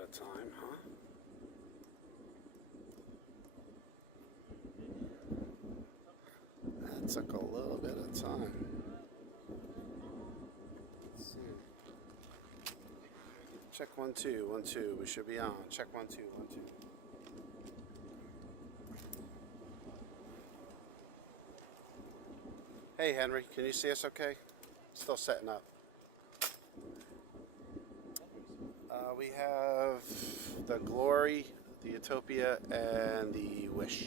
bit of time, huh? That took a little bit of time. Let's see. Check 1 2 1 2. We should be on. Check 1 2 1 2. Hey Henry, can you see us okay? Still setting up. We have the Glory, the Utopia, and the Wish.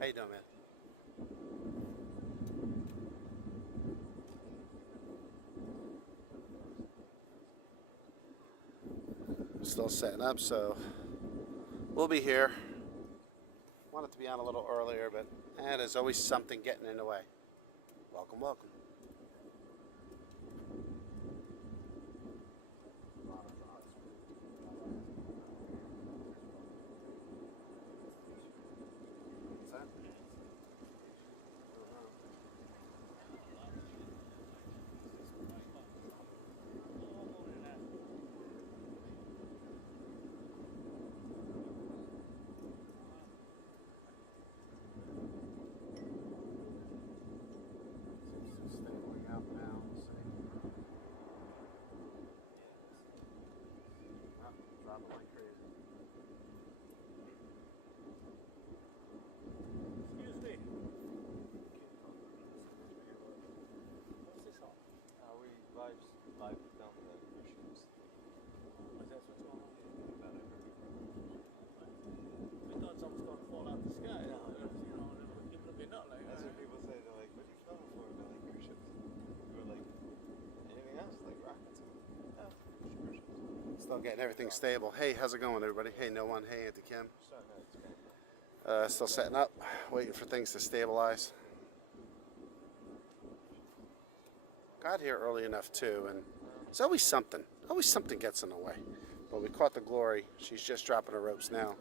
How you doing, man? Still setting up, so we'll be here. Wanted to be on a little earlier, but there's always something getting in the way. Welcome, welcome. Dropping like crazy. Excuse me. What's this on? We live down the cruise ships. Is that what's going on? We thought something was going to fall out the sky. You know, people have been up like That's what people say. They're like, what are you filming for? They're like, cruise ships. We were like, anything else? Like rockets? No, cruise ships. Still getting everything stable. Hey, how's it going, everybody? Hey, no one. Hey, Auntie Kim. Still setting up, waiting for things to stabilize. Got here early enough too, and it's always something. Always something gets in the way. But we caught the Glory. She's just dropping her ropes now.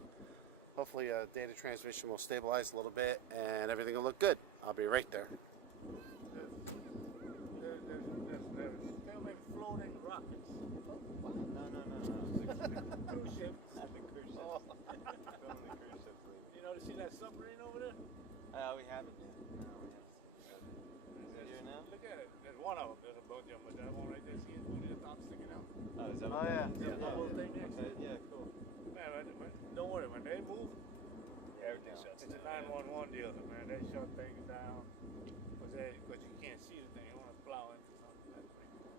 Hopefully, data transmission will stabilize a little bit, and everything will look good. I'll be right there. There's still maybe floating rockets. Cruise ships. At the cruise ships. Oh. Filming the cruise ships. You know, to see that submarine over there? We haven't yet. No, we haven't. Is it here now? Look at it. There's one of them. There's a bunch of them, but that one right there, see it? One of the top sticking out. Oh, is that Oh, yeah. Yeah, the whole thing next to it. Yeah, cool. Man, don't worry, when they move, Everything shuts it's a down. 911 deal, man. They shut things down because you can't see the thing. You want to plow into something.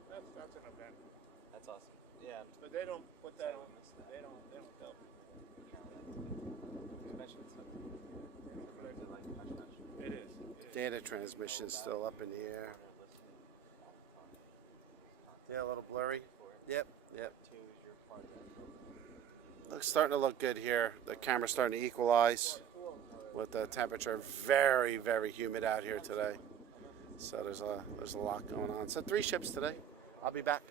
That's an event. That's awesome. Yeah. But they don't put that on. Miss that. They don't tell people. Especially with something. It is. Data transmission's still up in the air. Yeah, a little blurry. Yep. Looks starting to look good here. The camera's starting to equalize with the temperature very, very humid out here today. So there's a lot going on. So 3 ships today. I'll be back.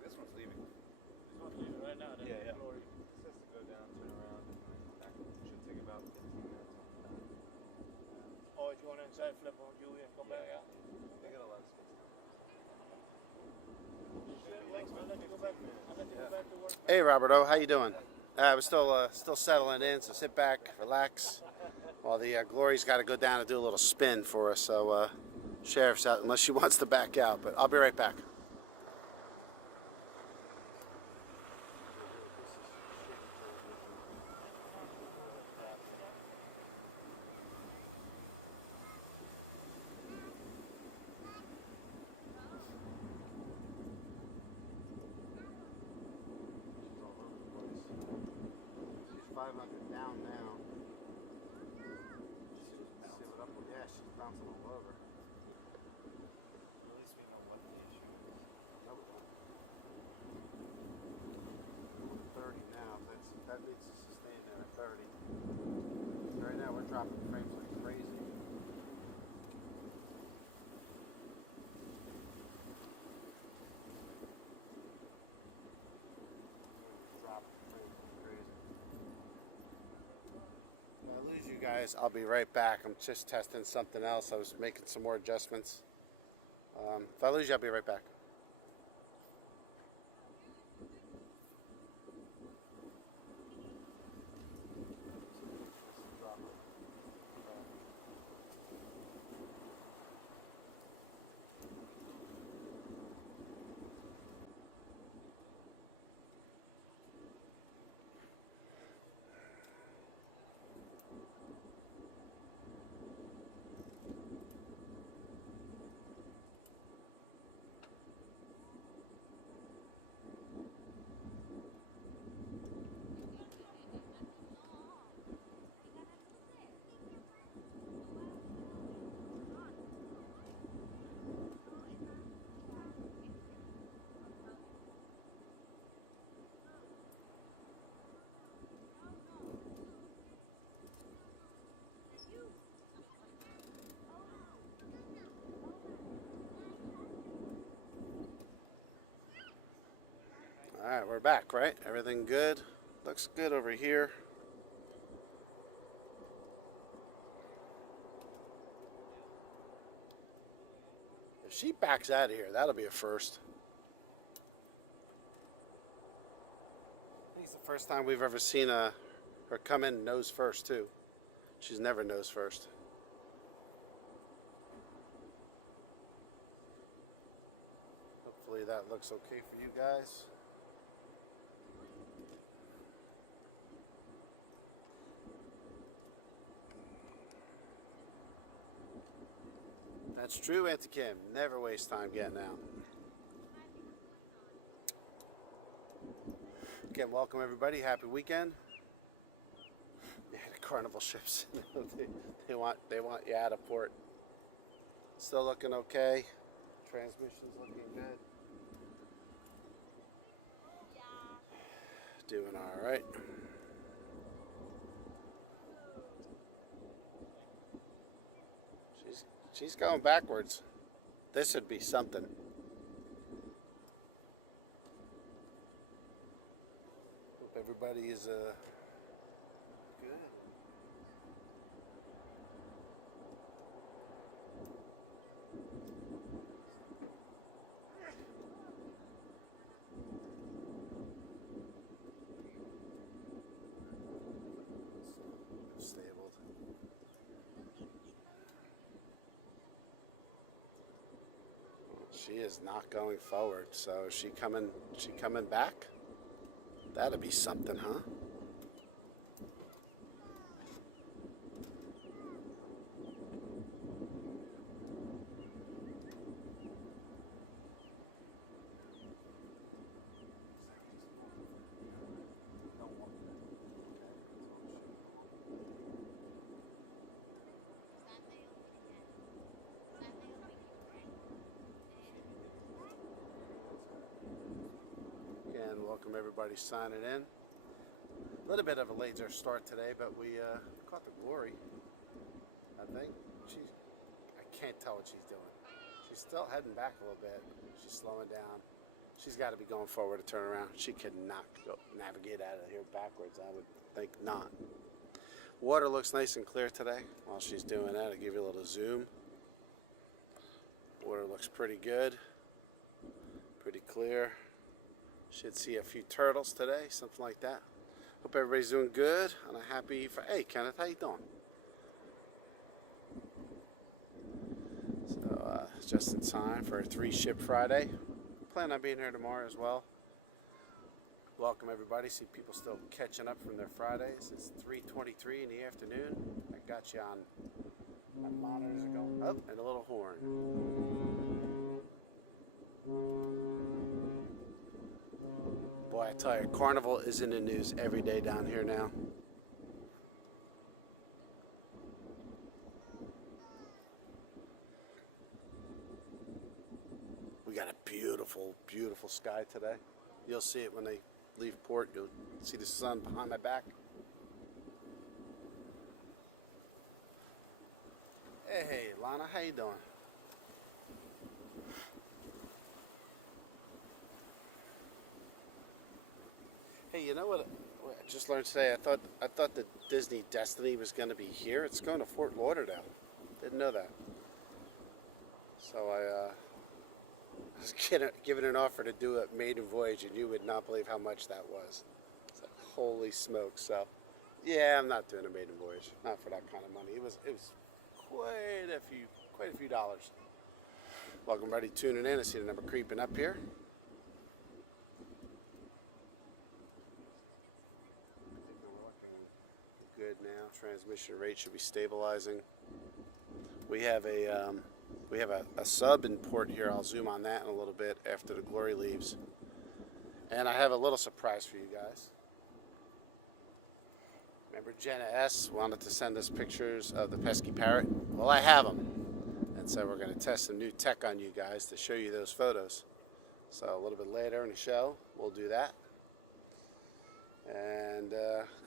This one's leaving. Right now. Yeah. Glory. This has to go down, turn around, and come back. It should take about 15 minutes. Oh, if you want to inside, flip on you and come back out. They got a lot of space I'll let you go back to work. Hey, Roberto, how you doing? We're still settling in, so sit back, relax. While the Glory's got to go down and do a little spin for us. So Sheriff's out unless she wants to back out, but I'll be right back. She's 500 down now. See what up with? Yeah, she's bouncing all over. At least we know what the issue is. No, we don't. 30 now. That needs to sustain there at 30. Right now we're dropping frames like crazy. guys, I'll be right back. I'm just testing something else. I was making some more adjustments. If I lose you, I'll be right back. Alright, we're back, right? Everything good? Looks good over here. If she backs out of here, that'll be a first. I think it's the first time we've ever seen her come in nose first, too. She's never nose first. Hopefully that looks okay for you guys. That's true, Auntie Kim. Never waste time getting out. Again, welcome everybody. Happy weekend. Yeah, the Carnival ships. they want you out of port. Still looking okay. Transmission's looking good. Doing all right. She's going backwards. This would be something. Hope everybody is good. Stabled. She is not going forward, so is she coming back? That'd be something, huh? And welcome everybody signing in. A little bit of a later start today, but we caught the glory. I think I can't tell what she's doing. She's still heading back a little bit. She's slowing down. She's got to be going forward to turn around. She could not go navigate out of here backwards. I would think not. Water looks nice and clear today. While she's doing that, I'll give you a little zoom. Water looks pretty good. Pretty clear. Should see a few turtles today, something like that. Hope everybody's doing good on a happy Hey Kenneth, how you doing? So just in time for a 3-ship Friday. Plan on being here tomorrow as well. Welcome everybody. See people still catching up from their Fridays. It's 3:23 in the afternoon. I got you on. My monitors are going up and a little horn. Boy, I tell you, Carnival is in the news every day down here now. We got a beautiful, beautiful sky today. You'll see it when they leave port. You'll see the sun behind my back. Hey, Lana, how you doing? Hey, you know what I just learned today. I thought the Disney Destiny was going to be here. It's going to Fort Lauderdale. Didn't know that. So I was given an offer to do a maiden voyage, and you would not believe how much that was. It's like, holy smokes! So yeah, I'm not doing a maiden voyage. Not for that kind of money. It was quite a few dollars. Welcome, everybody, tuning in. I see the number creeping up here. Good now. Transmission rate should be stabilizing. We have a sub in port here. I'll zoom on that in a little bit after the glory leaves. And I have a little surprise for you guys. Remember Jenna S. wanted to send us pictures of the pesky parrot? Well, I have them. And so we're going to test some new tech on you guys to show you those photos. So a little bit later in the show, we'll do that. And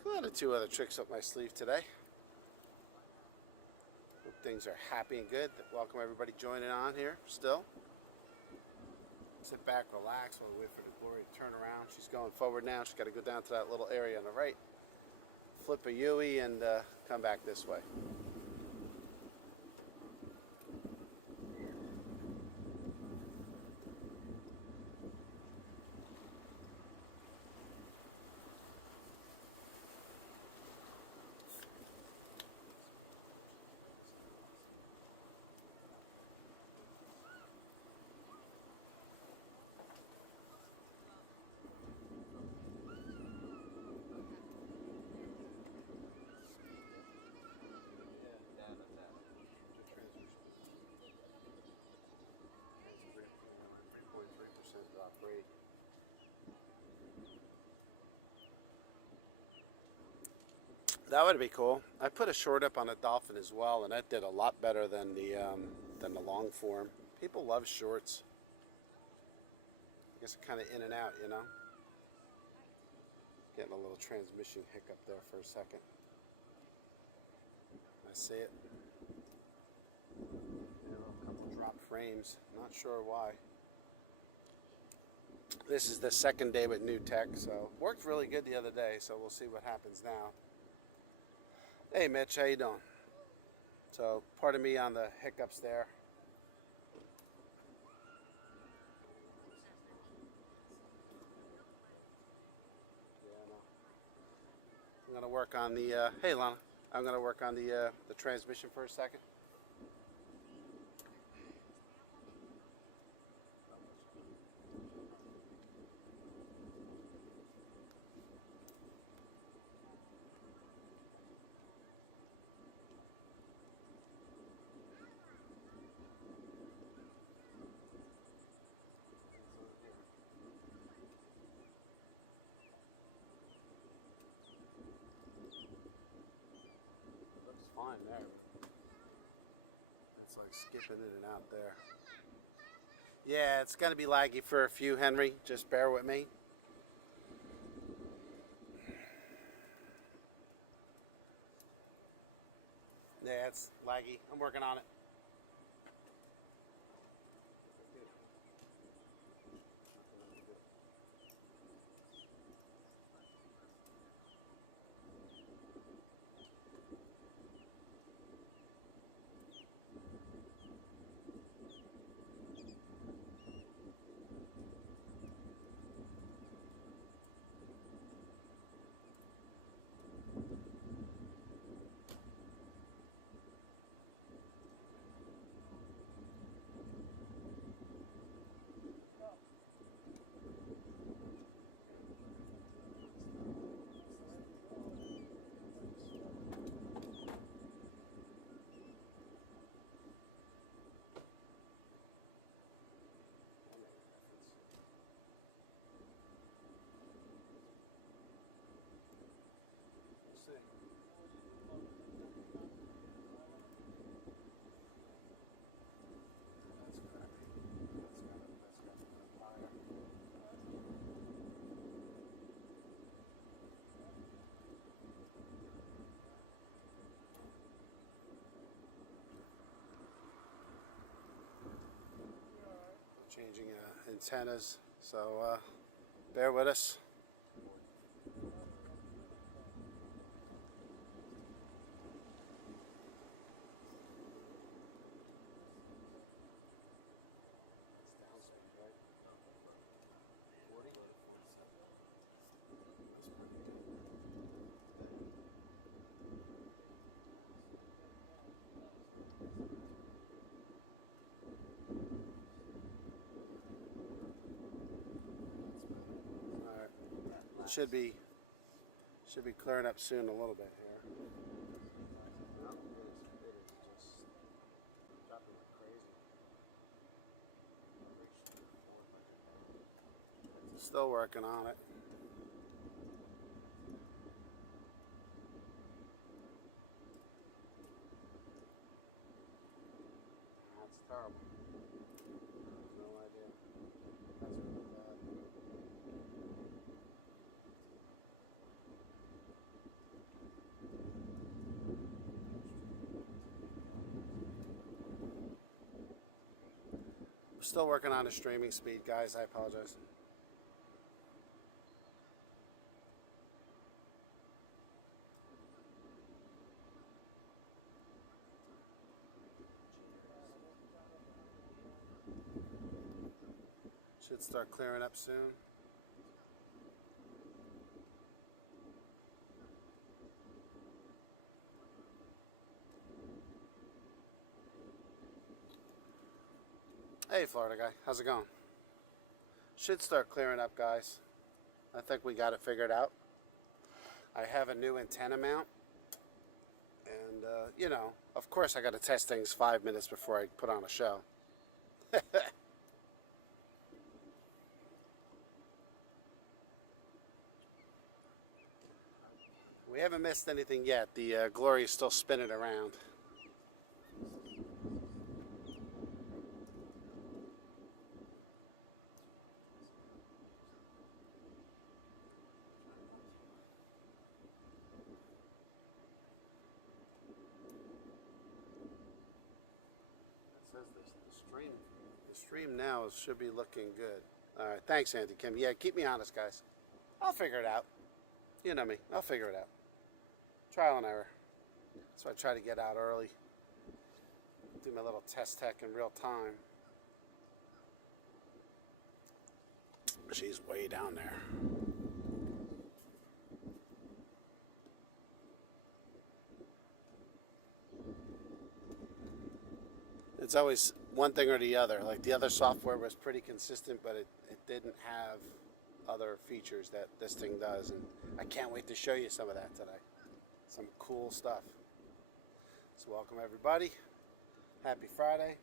one or two other tricks up my sleeve today. Hope things are happy and good. Welcome everybody joining on here still. Sit back, relax while we wait for the glory to turn around. She's going forward now. She's got to go down to that little area on the right. Flip a U-ey and come back this way. That would be cool. I put a short up on a dolphin as well, and that did a lot better than the long form. People love shorts. I guess kind of in and out, you know. Getting a little transmission hiccup there for a second. I see it. Yeah, a couple drop frames. Not sure why. This is the second day with new tech, so worked really good the other day. So we'll see what happens now. Hey Mitch, how you doing? So pardon me on the hiccups there. Yeah, no. I'm gonna work on the. Hey Lana, I'm gonna work on the transmission for a second. Fine there. It's like skipping in and out there. Yeah, it's gonna be laggy for a few, Henry. Just bear with me. Yeah, it's laggy. I'm working on it. Changing antennas, so bear with us. Should be clearing up soon a little bit here. No, it is just dropping like crazy. Still working on it. That's terrible. No idea. That's really bad. Still working on the streaming speed, guys. I apologize. Should start clearing up soon. Hey, Florida guy, how's it going? Should start clearing up, guys. I think we got it figured out. I have a new antenna mount, and you know, of course, I got to test things 5 minutes before I put on a show. We haven't missed anything yet. The glory is still spinning around. The stream now should be looking good. All right, thanks, Andy Kim. Yeah, keep me honest, guys. I'll figure it out. You know me. I'll figure it out. Trial and error. So I try to get out early. Do my little test tech in real time. She's way down there. It's always one thing or the other. Like the other software was pretty consistent, but it didn't have other features that this thing does. And I can't wait to show you some of that today. Some cool stuff. So welcome everybody. Happy Friday.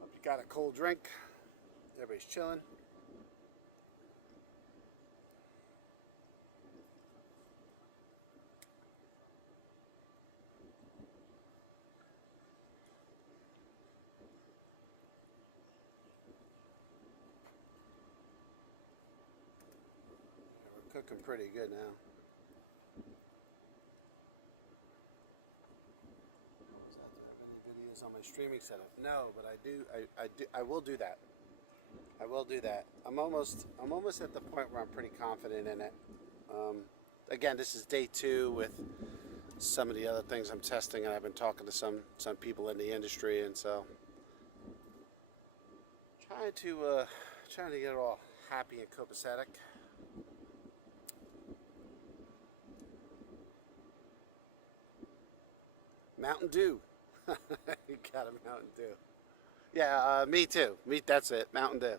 Hope you got a cold drink. Everybody's chilling. We're cooking pretty good now. On my streaming setup, no, but I will do that. I will do that. I'm almost at the point where I'm pretty confident in it. Again, this is day 2 with some of the other things I'm testing, and I've been talking to some people in the industry, and so trying to get it all happy and copacetic. Mountain Dew. You got a Mountain Dew. Yeah, me too. That's it. Mountain Dew.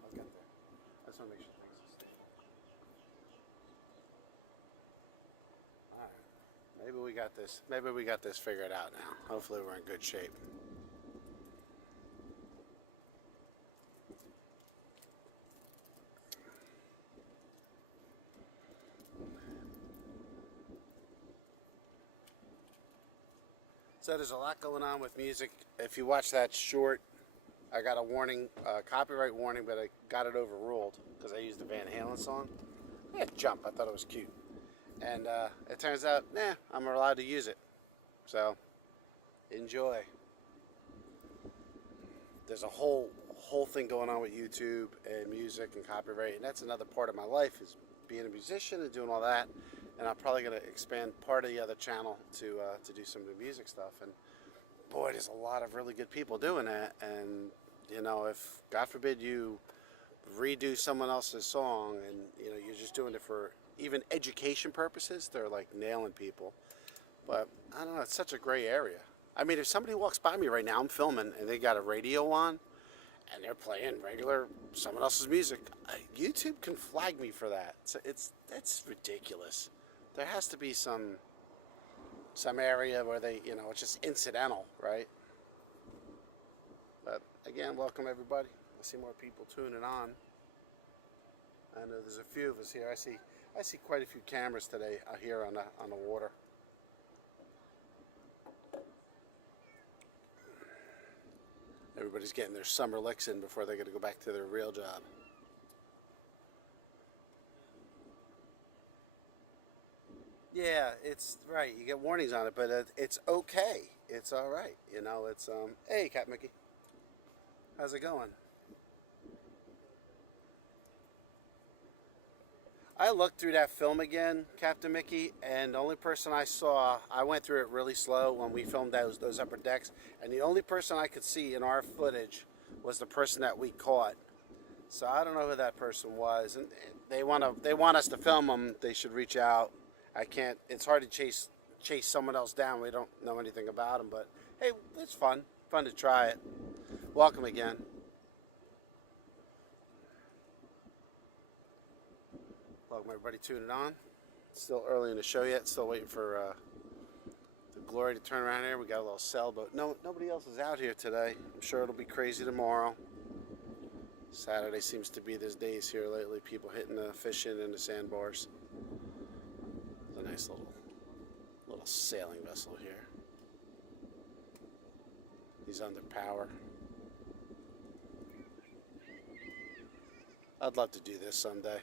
I'll get there. I just want to make sure things are stable. Alright. Maybe we got this. Maybe we got this figured out now. Hopefully we're in good shape. So there's a lot going on with music. If you watch that short, I got a warning, copyright warning, but I got it overruled because I used the Van Halen song. Yeah, Jump. I thought it was cute. And it turns out, I'm allowed to use it. So, enjoy. There's a whole thing going on with YouTube and music and copyright, and that's another part of my life is being a musician and doing all that. And I'm probably going to expand part of the other channel to do some of the music stuff. And boy, there's a lot of really good people doing that. And You know, if God forbid you redo someone else's song and you know you're just doing it for even education purposes, they're like nailing people. But I don't know, it's such a gray area. I mean, if somebody walks by me right now, I'm filming, and they got a radio on, and they're playing regular someone else's music, YouTube can flag me for that. So that's ridiculous. There has to be some area where they, you know, it's just incidental, right? But again, welcome everybody. I see more people tuning on. I know there's a few of us here. I see quite a few cameras today out here on the water. Everybody's getting their summer licks in before they're going to go back to their real job. Yeah, it's right. You get warnings on it, but it's okay. It's all right. You know, it's Hey, Cat Mickey, how's it going? I looked through that film again, Captain Mickey, and the only person I saw, I went through it really slow when we filmed those upper decks, and the only person I could see in our footage was the person that we caught. So I don't know who that person was, and they want us to film them. They should reach out. I can't. It's hard to chase someone else down. We don't know anything about them, but hey, it's fun to try it. Welcome again. Welcome everybody tuning on. It's still early in the show yet. Still waiting for the glory to turn around here. We got a little sailboat. Nobody else is out here today. I'm sure it'll be crazy tomorrow. Saturday seems to be those days here lately. People hitting the fishing and the sandbars. It's a nice little sailing vessel here. He's under power. I'd love to do this someday.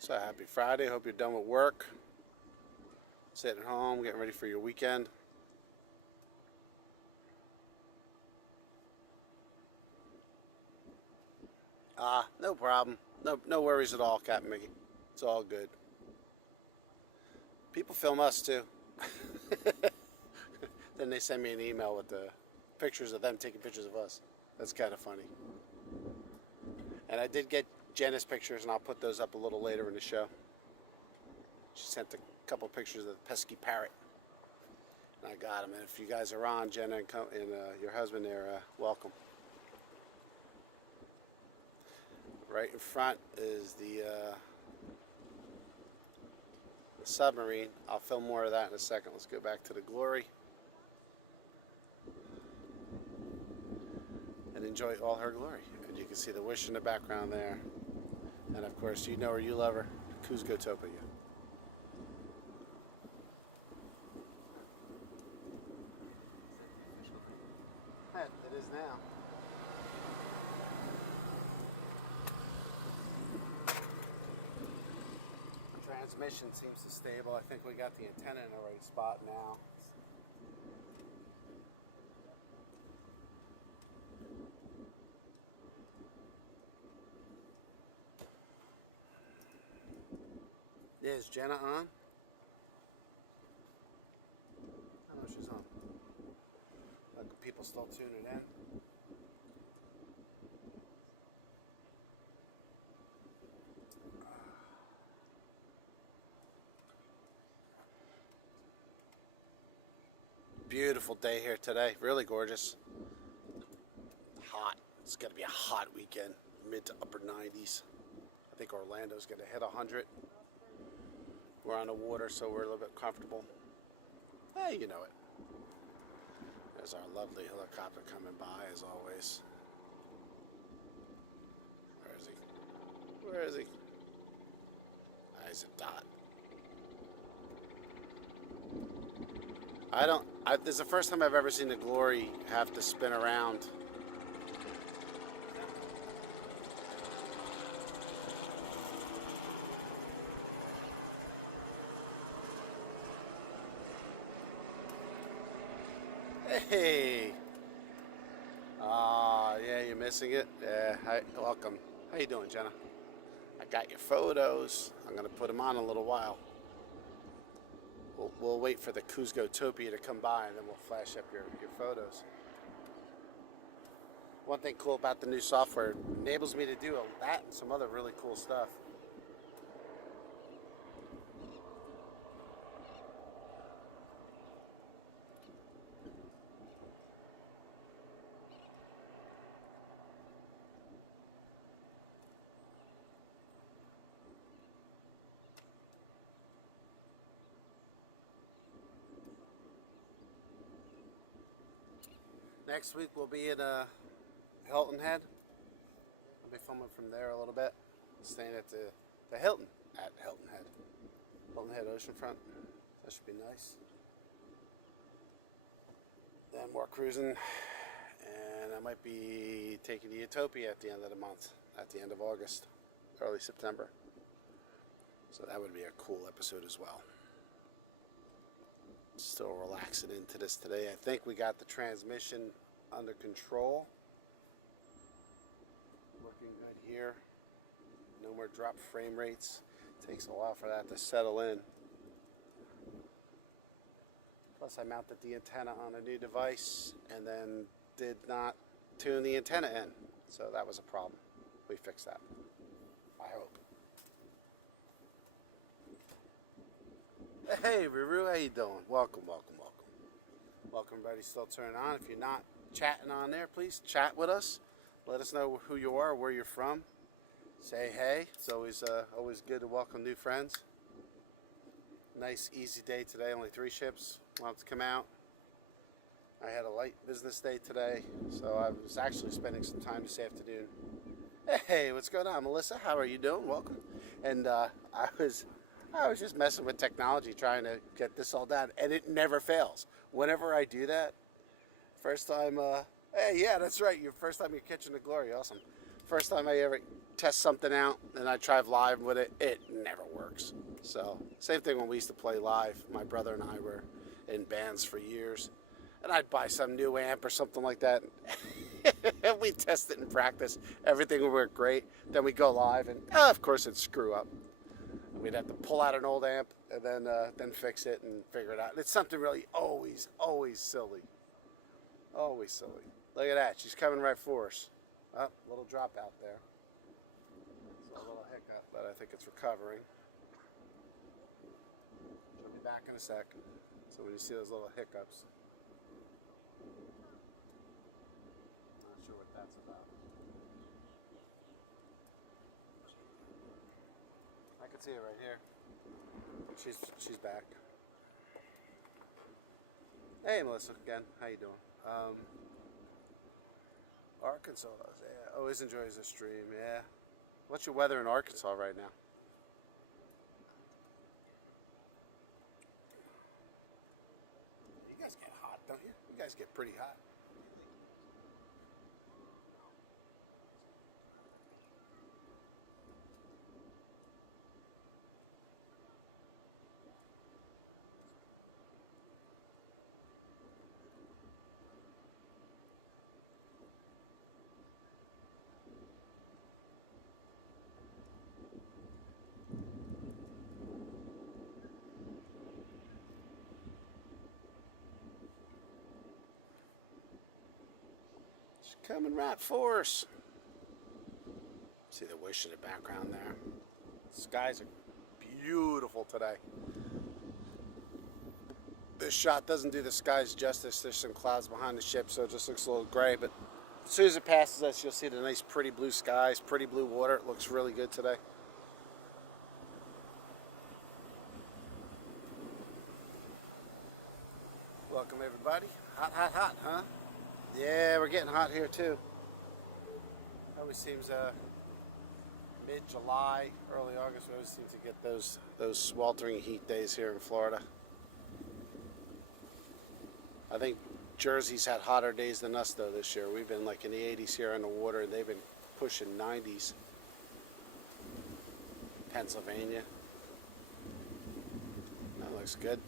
So happy Friday. Hope you're done with work. Sitting at home, getting ready for your weekend. No problem. No worries at all, Captain Mickey. It's all good. People film us too. Then they send me an email with the pictures of them taking pictures of us. That's kind of funny. And I did get Jenna's pictures, and I'll put those up a little later in the show. She sent a couple pictures of the pesky parrot, and I got them. And if you guys are on, Jenna and your husband there, welcome. Right in front is the submarine. I'll film more of that in a second. Let's go back to the glory and enjoy all her glory. And you can see the wish in the background there. And of course, you know her, you love her, Kuzgotopia. It is now. Transmission seems to stable. I think we got the antenna in the right spot now. Yeah, is Jenna on? I know she's on. Look, people still tuning in. Beautiful day here today. Really gorgeous. Hot. It's going to be a hot weekend. Mid to upper 90s. I think Orlando's going to hit 100. We're on the water, so we're a little bit comfortable. Hey, you know it. There's our lovely helicopter coming by, as always. Where is he? Where is he? He's a dot. This is the first time I've ever seen the Glory have to spin around. Hey. Yeah, you're missing it? Yeah, hi, welcome. How you doing, Jenna? I got your photos. I'm going to put them on in a little while. We'll wait for the Kuzgotopia to come by, and then we'll flash up your photos. One thing cool about the new software, it enables me to do that and some other really cool stuff. Next week we'll be in Hilton Head. I'll be filming from there a little bit. Staying at the Hilton at Hilton Head. Hilton Head Oceanfront. That should be nice. Then more cruising. And I might be taking the Utopia at the end of the month. At the end of August. Early September. So that would be a cool episode as well. Still relaxing into this today. I think we got the transmission under control. Looking good here. No more drop frame rates. Takes a while for that to settle in. Plus I mounted the antenna on a new device and then did not tune the antenna in. So that was a problem. We fixed that. I hope. Hey, Ruru, how you doing? Welcome, welcome, welcome. Welcome, everybody. Still turning on. If you're not chatting on there, please chat with us. Let us know who you are, where you're from. Say hey. It's always good to welcome new friends. Nice, easy day today. Only 3 ships wanted to come out. I had a light business day today, so I was actually spending some time this afternoon. Hey, what's going on, Melissa? How are you doing? Welcome. And I was just messing with technology, trying to get this all done, and it never fails. Whenever I do that, first time, hey, yeah, that's right. First time you're catching the glory, awesome. First time I ever test something out, and I try live with it, it never works. So, same thing when we used to play live. My brother and I were in bands for years, and I'd buy some new amp or something like that, and we test it in practice. Everything would work great. Then we go live, and of course it'd screw up. We'd have to pull out an old amp and then fix it and figure it out. It's something really always silly. Always silly. Look at that. She's coming right for us. Oh, little drop out there. So a little hiccup, but I think it's recovering. She'll be back in a sec. So when you see those little hiccups, not sure what that's about. I can see it right here. She's back. Hey, Melissa, again. How you doing? Arkansas. Yeah, always enjoys the stream. Yeah. What's your weather in Arkansas right now? You guys get hot, don't you? You guys get pretty hot. Coming right for us. See the wish in the background there. The skies are beautiful today. This shot doesn't do the skies justice. There's some clouds behind the ship, so it just looks a little gray. But as soon as it passes us, you'll see the nice, pretty blue skies, pretty blue water. It looks really good today. Welcome, everybody. Hot, hot, hot, huh? Yeah, we're getting hot here too. Always seems mid-July, early August, we always seem to get those sweltering heat days here in Florida. I think Jersey's had hotter days than us though this year. We've been like in the 80s here on the water, and they've been pushing 90s. Pennsylvania. That looks good.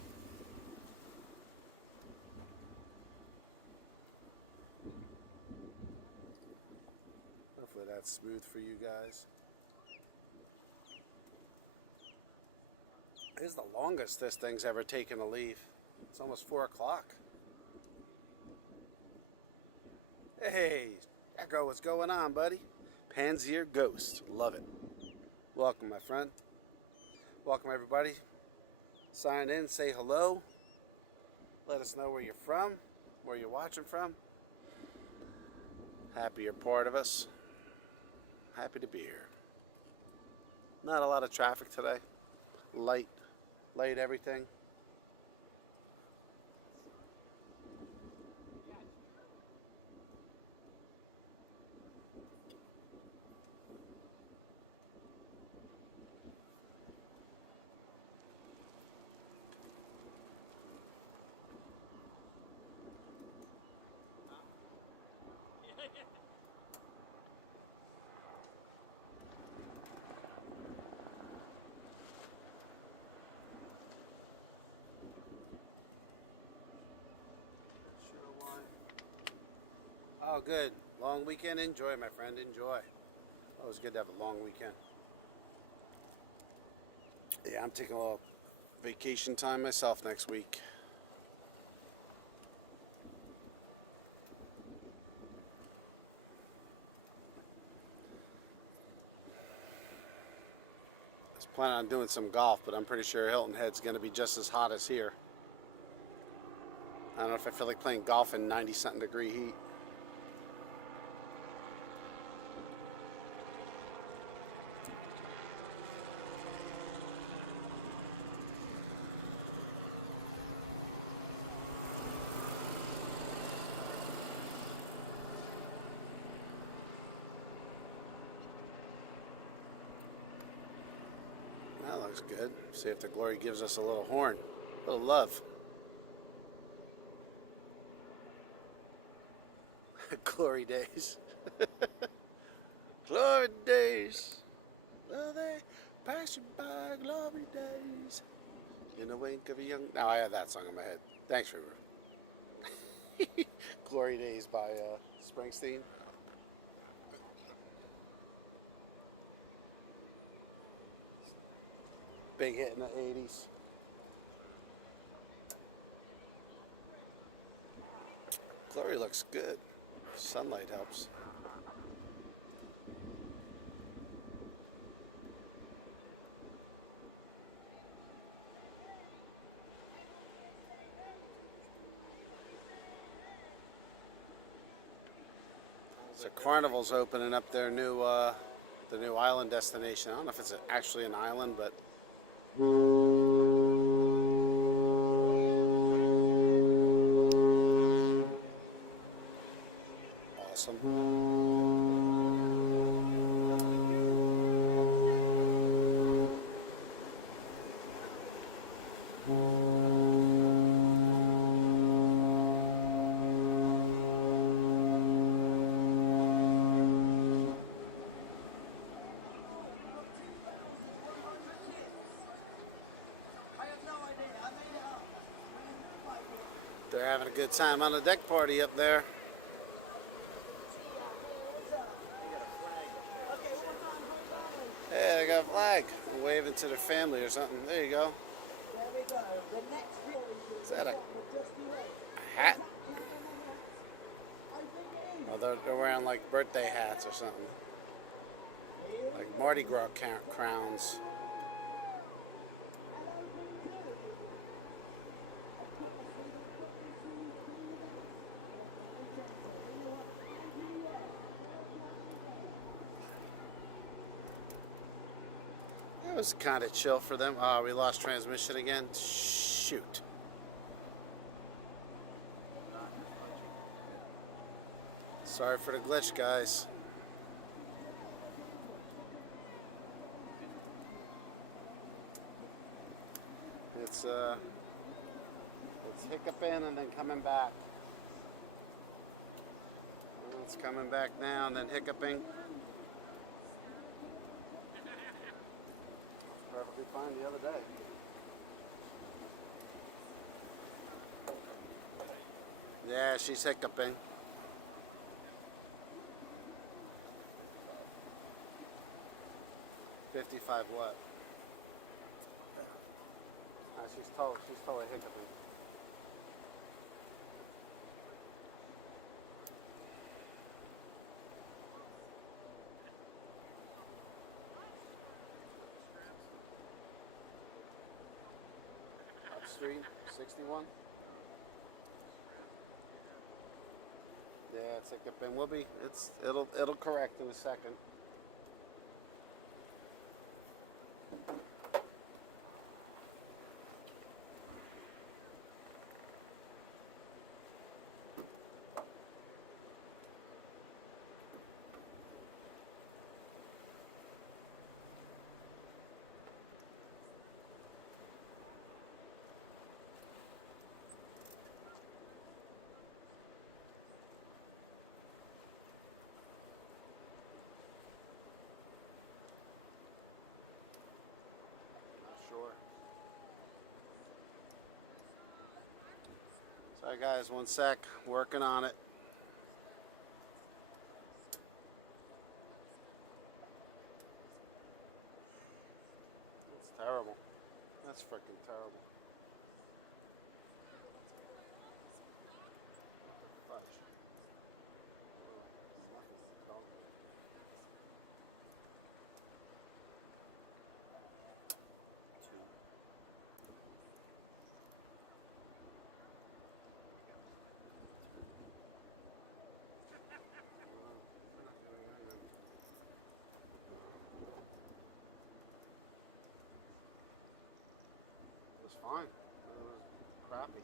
Hopefully that's smooth for you guys. This is the longest this thing's ever taken to leave. It's almost 4 o'clock. Hey, Echo, what's going on, buddy? Pansier Ghost. Love it. Welcome, my friend. Welcome, everybody. Sign in, say hello. Let us know where you're from, where you're watching from. Happy you're part of us. Happy to be here. Not a lot of traffic today. Light everything. Oh, good. Long weekend. Enjoy, my friend. Enjoy. Always good to have a long weekend. Yeah, I'm taking a little vacation time myself next week. I was planning on doing some golf, but I'm pretty sure Hilton Head's going to be just as hot as here. I don't know if I feel like playing golf in 90-something degree heat. That looks good. See if the glory gives us a little horn. A little love. Glory days. Glory days. Will they pass you by? Glory days. In the wink of a young... Now I have that song in my head. Thanks, River. Glory Days by Springsteen. Big hit in the 80s. Glory looks good. Sunlight helps. So Carnival's opening up their new the new island destination. I don't know if it's actually an island, but awesome. They're having a good time on the deck party up there. Hey, they got a flag. They're waving to their family or something. There you go. Is that a hat? Oh, they're wearing like birthday hats or something. Like Mardi Gras crowns. It was kind of chill for them. Oh, we lost transmission again. Shoot. Sorry for the glitch, guys. It's hiccuping and then coming back. It's coming back now and then hiccuping. Perfectly fine the other day. Yeah, she's hiccuping. $55 what? She's totally hiccuping. Upstream, 61. Yeah, it's hiccuping. It'll correct in a second. Sure. Sorry guys, one sec. Working on it. It's terrible. That's freaking terrible. Fudge. It was fine. It was crappy.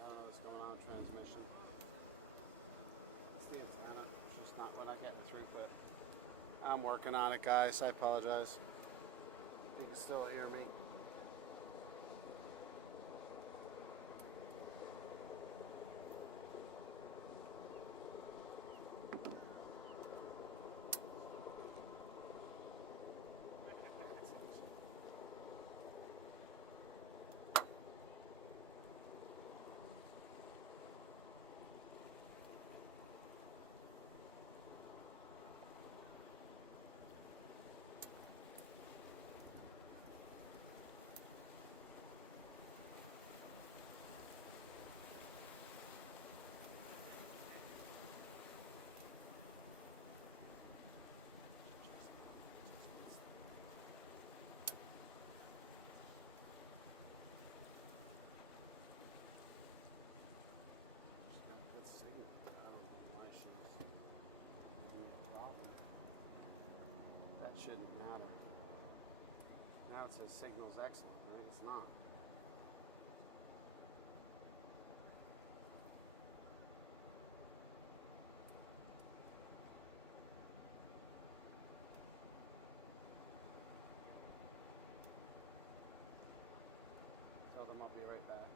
I don't know what's going on with transmission. It's the antenna. It's just we're not getting throughput. I'm working on it, guys. I apologize. You can still hear me. That shouldn't matter. Now it says signal's excellent, right? It's not. Tell them I'll be right back.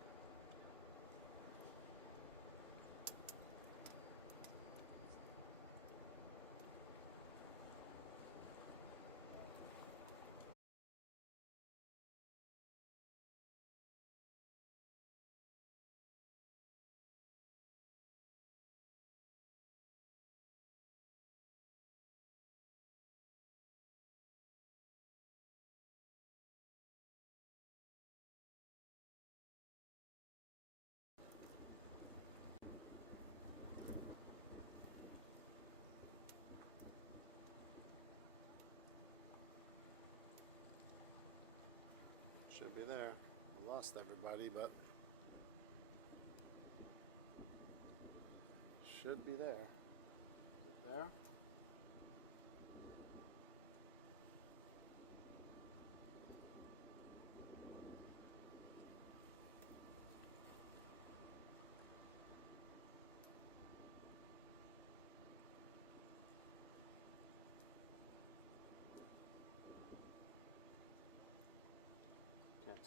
Should be there. I lost everybody, but should be there. There?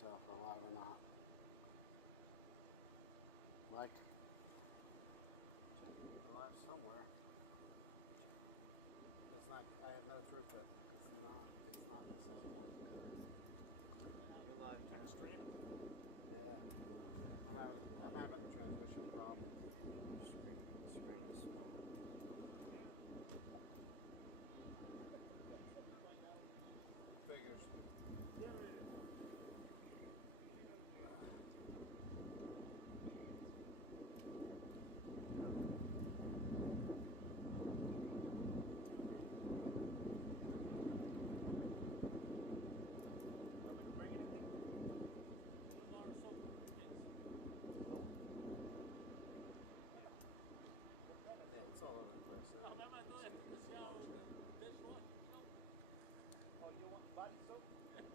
tell if they're alive or not. Mike? He's alive somewhere. It's not, I have no proof that it's not the same one. You're live, Jack. Extreme. Yeah. I'm having a transmission problem. Figures. It's all over the place. Oh, you want body soap? Okay.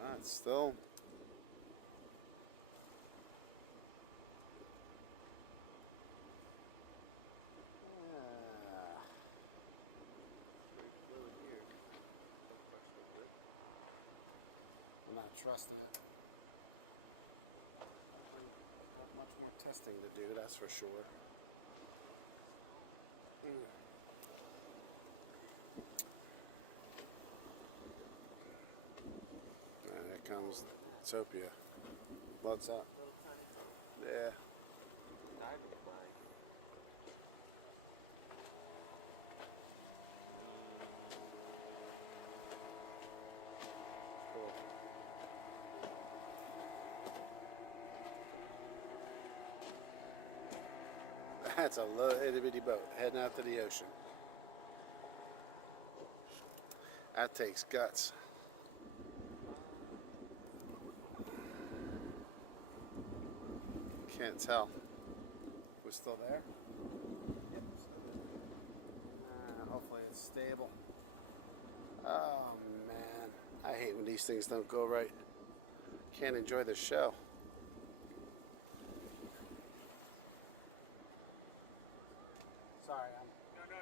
That's still. I'm not trusting it. Got much more testing to do, that's for sure. And here comes Utopia. What's up? Yeah. Diving flag. Cool. That's a little itty bitty boat heading out to the ocean. That takes guts. Can't tell. We're still there? Yep. Hopefully it's stable. Oh man, I hate when these things don't go right. Can't enjoy the show. Sorry, I'm No.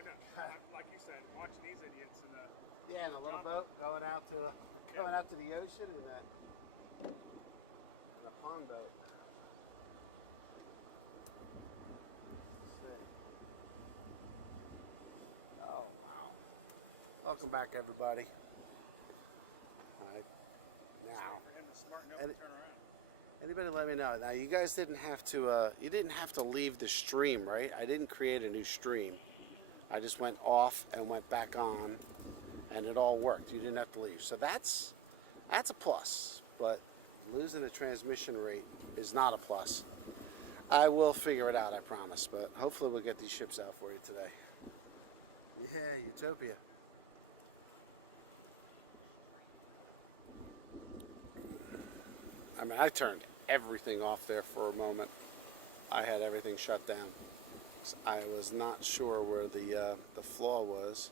Like you said, watching these idiots in the. yeah in a little boat going out to the ocean in a pond boat. Oh wow! Welcome back, everybody. All right, now. For him to smarten up And- and turn around. Anybody let me know. Now you guys didn't have to you didn't have to leave the stream, right? I didn't create a new stream. I just went off and went back on and it all worked. You didn't have to leave. So that's a plus. But losing the transmission rate is not a plus. I will figure it out, I promise, but hopefully we'll get these ships out for you today. Yeah, Utopia. I mean, I turned everything off there for a moment. I had everything shut down. I was not sure where the flaw was.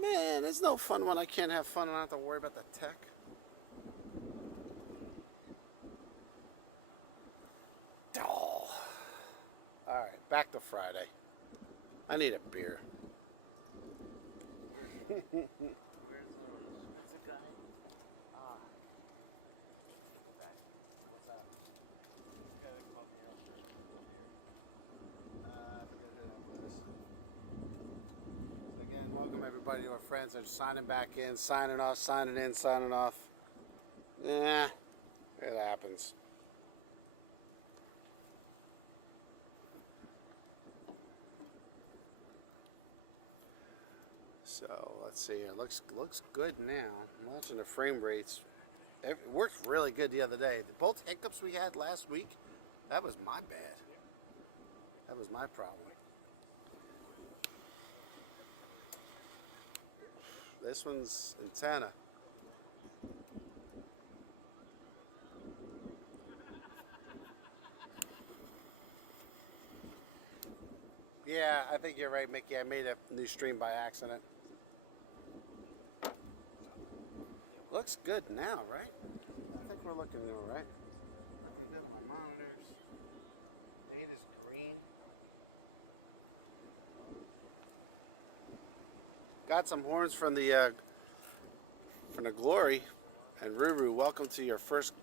Man, it's no fun when I can't have fun and I don't have to worry about the tech. Oh. All right, back to Friday. I need a beer. Where's It's a guy. Ah. What's that? This guy that called me out for I forget who that was. So again, welcome everybody to our friends. They're signing back in, signing off, signing in, signing off. Yeah, it happens. So let's see here. Looks good now. I'm watching the frame rates. It worked really good the other day. Both hiccups we had last week, that was my bad. That was my problem. This one's antenna. Yeah, I think you're right, Mickey. I made a new stream by accident. Looks good now, right? I think we're looking all right. My monitors. It is green. Got some horns from the Glory, and Ruru. Welcome to your first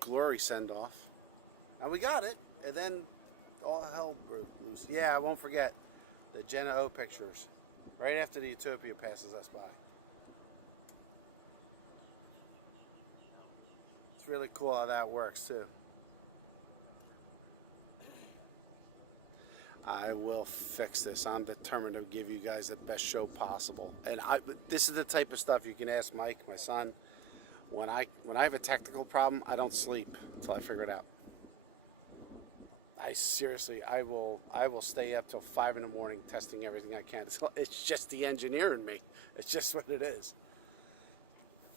Glory send-off. And we got it, and then all hell broke loose. Yeah, I won't forget the Jenna O pictures right after the Utopia passes us by. It's really cool how that works too. I will fix this. I'm determined to give you guys the best show possible. And this is the type of stuff you can ask Mike, my son. When I have a technical problem, I don't sleep until I figure it out. I will stay up till 5 in the morning testing everything I can. It's just the engineer in me. It's just what it is.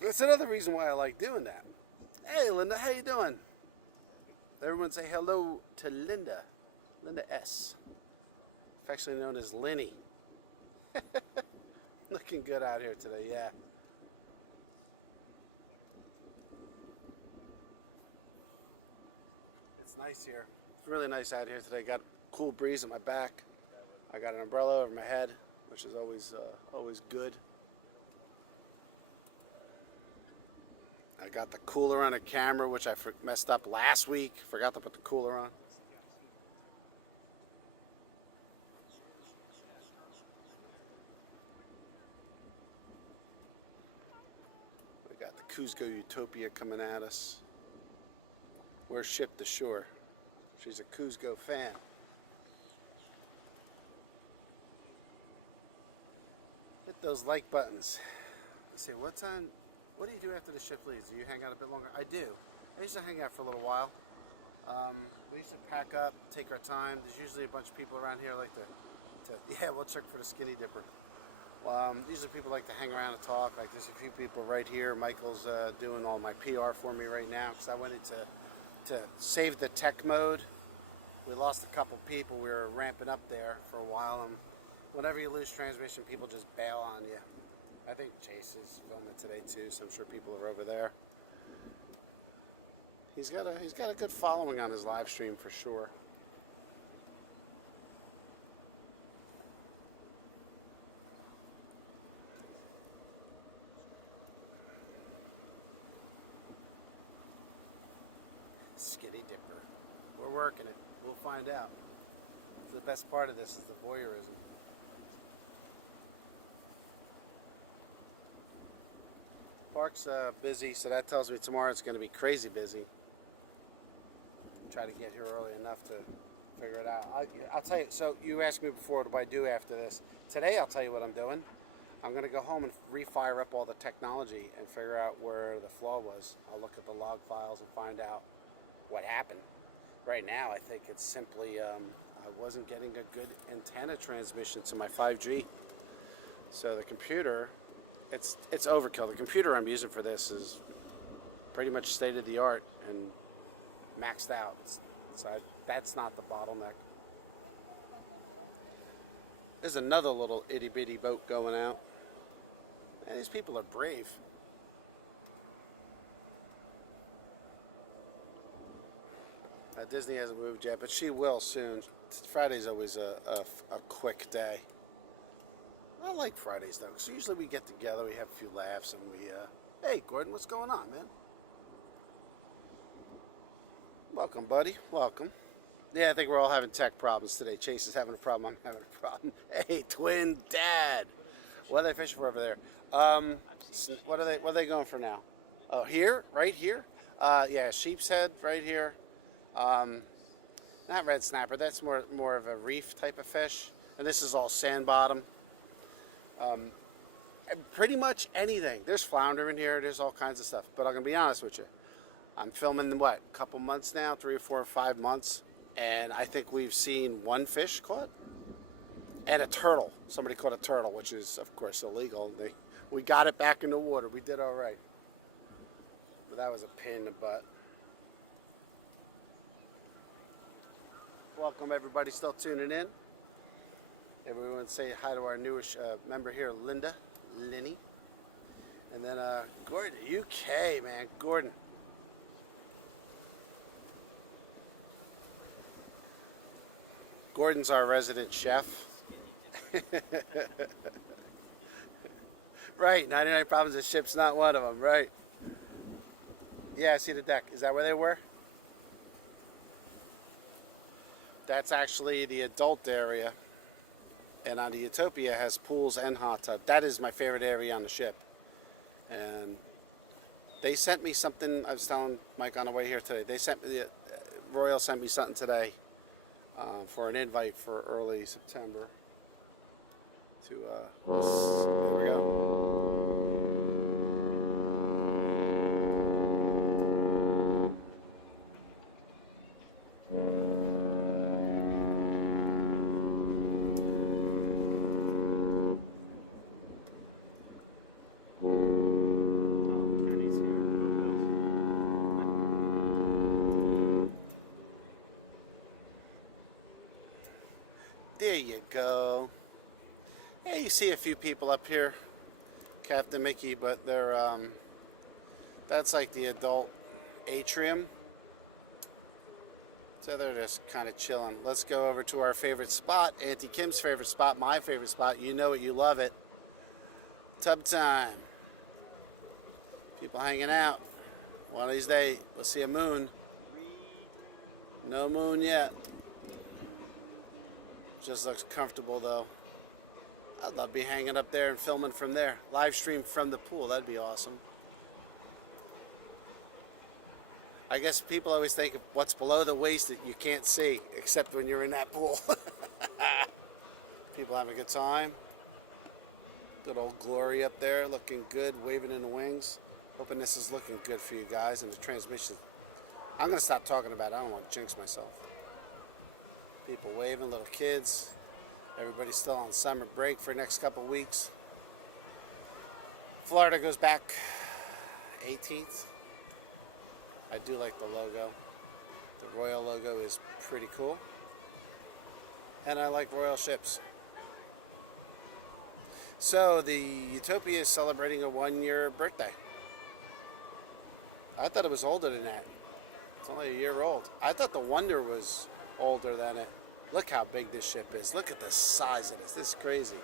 That's another reason why I like doing that. Hey, Linda, how you doing? Everyone say hello to Linda. Linda S. Affectionately known as Linny. Looking good out here today, yeah. It's nice here. It's really nice out here today. Got a cool breeze on my back. I got an umbrella over my head, which is always good. I got the cooler on the camera, which I messed up last week. Forgot to put the cooler on. We got the Cusco Utopia coming at us. We're shipped ashore. She's a Cusco fan. Hit those like buttons. Let's see, what do you do after the shift leaves? Do you hang out a bit longer? I do. I used to hang out for a little while. We used to pack up, take our time. There's usually a bunch of people around here like to yeah, we'll check for the skinny dipper. Usually people like to hang around and talk. Like there's a few people right here. Michael's doing all my PR for me right now because I went into to save the tech mode. We lost a couple people. We were ramping up there for a while, and whenever you lose transmission, people just bail on you. I think Chase is filming today too, so I'm sure people are over there. He's got a good following on his live stream for sure. Skinny dipper. We're working it. We'll find out. The best part of this is the voyeurism. Park's busy, so that tells me tomorrow it's going to be crazy busy. Try to get here early enough to figure it out. I'll tell you, so you asked me before, what do I do after this? Today I'll tell you what I'm doing. I'm going to go home and refire up all the technology and figure out where the flaw was. I'll look at the log files and find out what happened. Right now I think it's simply I wasn't getting a good antenna transmission to my 5G. So the computer, it's overkill. The computer I'm using for this is pretty much state of the art and maxed out. So that's not the bottleneck. There's another little itty bitty boat going out. And these people are brave. Disney hasn't moved yet, but she will soon. Friday's always a quick day. I like Fridays though, because usually we get together, we have a few laughs, and we, hey Gordon, what's going on, man? Welcome, buddy, welcome. Yeah, I think we're all having tech problems today. Chase is having a problem, I'm having a problem. Hey, twin dad. What are they fishing for over there? What are they going for now? Oh, here? Right here? Yeah, sheep's head right here. Not red snapper, that's more of a reef type of fish. And this is all sand bottom. Pretty much anything. There's flounder in here. There's all kinds of stuff. But I'm gonna be honest with you. I'm filming what, a couple months now, 3 or 4 or 5 months, and I think we've seen one fish caught and a turtle. Somebody caught a turtle, which is of course illegal. We got it back in the water. We did all right. But that was a pain in the butt. Welcome everybody still tuning in. Everyone say hi to our newest member here, Lenny. And then Gordon, UK, man, Gordon. Gordon's our resident chef. Right, 99 Problems of Ship's not one of them, right? Yeah, I see the deck. Is that where they were? That's actually the adult area. And on the Utopia has pools and hot tub. That is my favorite area on the ship. And they sent me something. I was telling Mike on the way here today. They sent me, Royal sent me something today for an invite for early September. To there we go. There you go. Yeah, you see a few people up here, Captain Mickey, but they're that's like the adult atrium. So they're just kind of chilling. Let's go over to our favorite spot, Auntie Kim's favorite spot, my favorite spot. You know it, you love it. Tub time. People hanging out. One of these days, we'll see a moon. No moon yet. Just looks comfortable though. I'd love to be hanging up there and filming from there. Live stream from the pool, that'd be awesome. I guess people always think of what's below the waist that you can't see, except when you're in that pool. People having a good time. Good old Glory up there, looking good, waving in the wings. Hoping this is looking good for you guys in the transmission. I'm gonna stop talking about it, I don't want to jinx myself. People waving, little kids. Everybody's still on summer break for the next couple weeks. Florida goes back 18th. I do like the logo. The Royal logo is pretty cool. And I like Royal ships. So the Utopia is celebrating a 1-year birthday. I thought it was older than that. It's only a year old. I thought the Wonder was older than it. Look how big this ship is. Look at the size of this. This is crazy.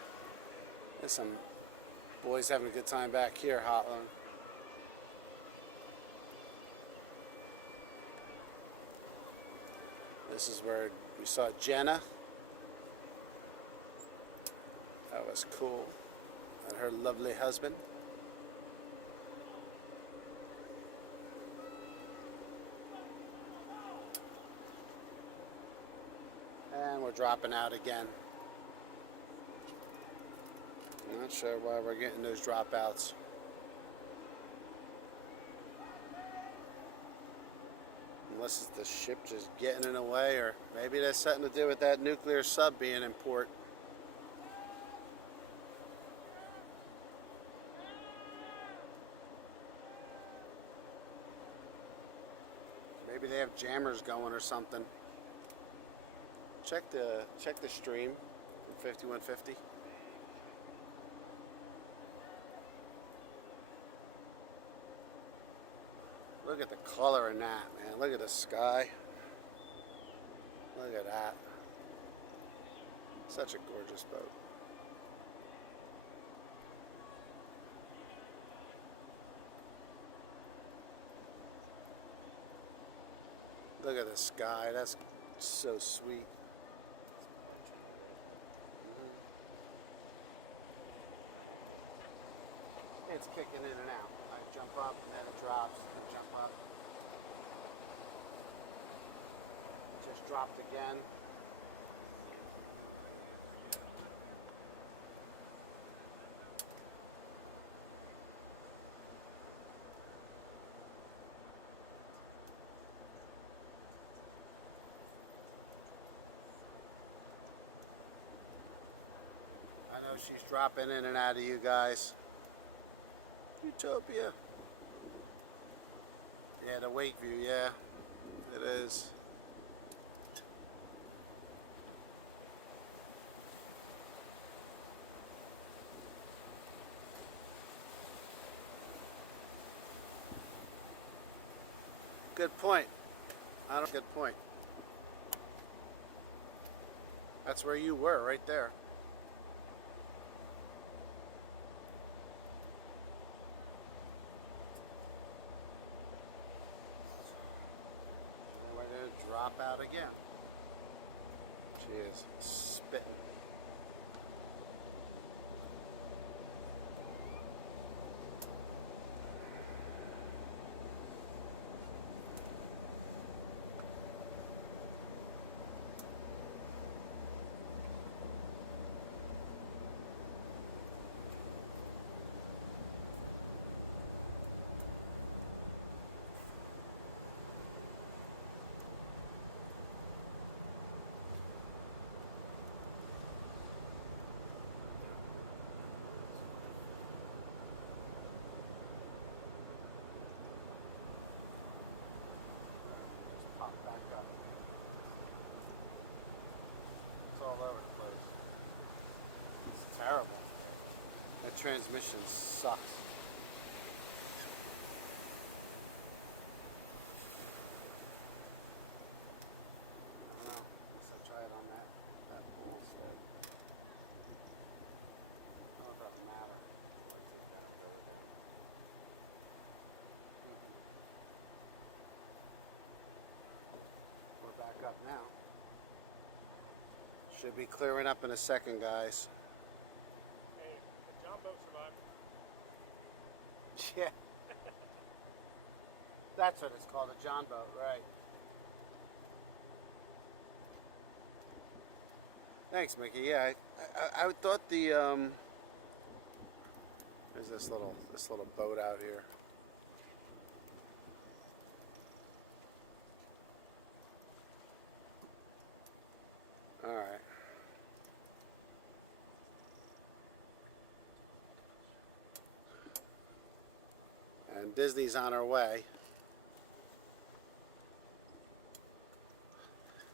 There's some boys having a good time back here, Hotline. This is where we saw Jenna. That was cool. And her lovely husband. And we're dropping out again. I'm not sure why we're getting those dropouts. Unless it's the ship just getting in the way, or maybe that's something to do with that nuclear sub being in port. Maybe they have jammers going or something. Check the stream from 5150. Look at the color in that, man. Look at the sky. Look at that. Such a gorgeous boat. Look at the sky. That's so sweet. It's kicking in and out. I jump up and then it drops, and then jump up. Just dropped again. know she's dropping in and out of you guys. Utopia. Yeah, the wake view, yeah. It is. Good point. Good point. That's where you were, right there. And we're going to drop out again. She is spitting. All over the place. It's terrible. That transmission sucks. I don't know. I guess I'll try it on that pole instead. I don't know if that'll matter. We're back up now. Should be clearing up in a second, guys. Hey, the John boat survived. Yeah. That's what it's called, a John boat, right. Thanks, Mickey. Yeah, I thought the there's this little boat out here. All right. And Disney's on our way.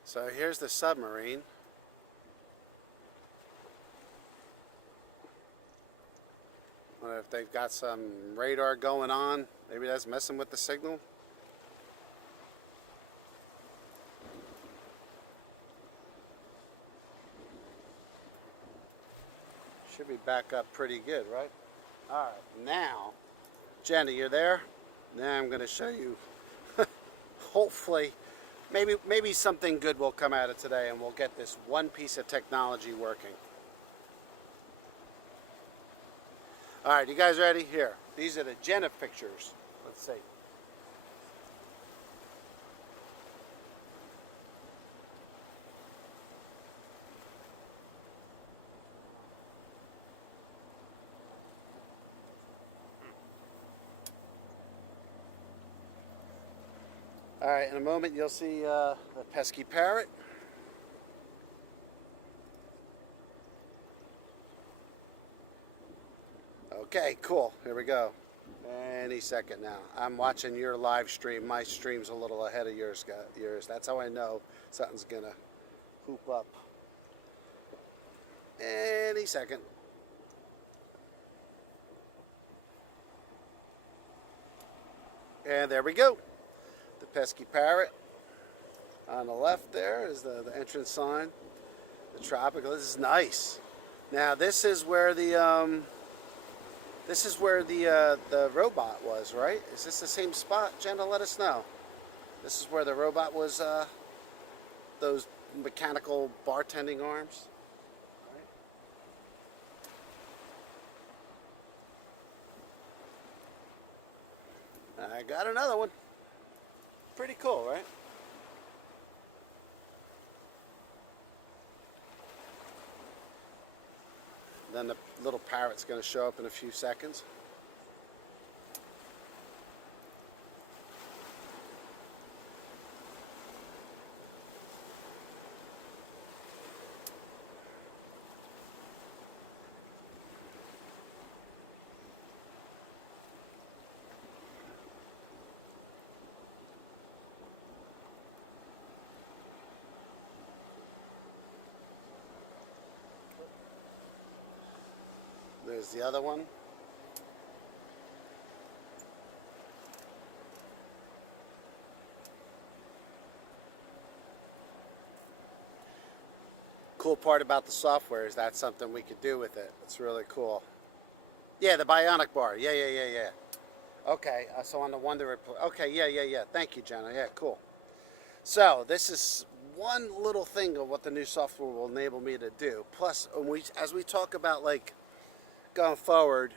So here's the submarine. Wonder if they've got some radar going on. Maybe that's messing with the signal. Should be back up pretty good, right? All right, now, Jenny, you're there? Now I'm going to show you. Hopefully, maybe something good will come out of today, and we'll get this one piece of technology working. All right, you guys ready? Here, these are the Jenna pictures. Let's see. All right, in a moment you'll see the pesky parrot. Okay, cool. Here we go. Any second now. I'm watching your live stream. My stream's a little ahead of yours. That's how I know something's gonna hoop up. Any second. And there we go. The pesky parrot. On the left there is the entrance sign. The tropical. This is nice. Now this is where the robot was, right? Is this the same spot? Jenna, let us know. This is where the robot was. Those mechanical bartending arms. I got another one. Pretty cool, right? Then the little parrot's going to show up in a few seconds. There's the other one. Cool part about the software is that's something we could do with it. It's really cool. Yeah, the Bionic bar. Yeah. Okay, so on the Wonder. Okay, yeah. Thank you, Jenna. Yeah, cool. So this is one little thing of what the new software will enable me to do. Plus, as we talk about like going forward,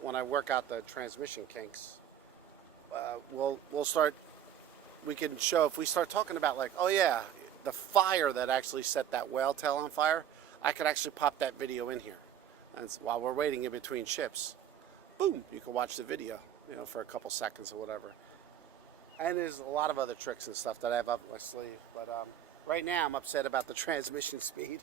when I work out the transmission kinks, we'll start. We can show if we start talking about like, oh yeah, the fire that actually set that whale tail on fire. I could actually pop that video in here, and while we're waiting in between ships, boom, you can watch the video, for a couple seconds or whatever. And there's a lot of other tricks and stuff that I have up my sleeve, but right now I'm upset about the transmission speed.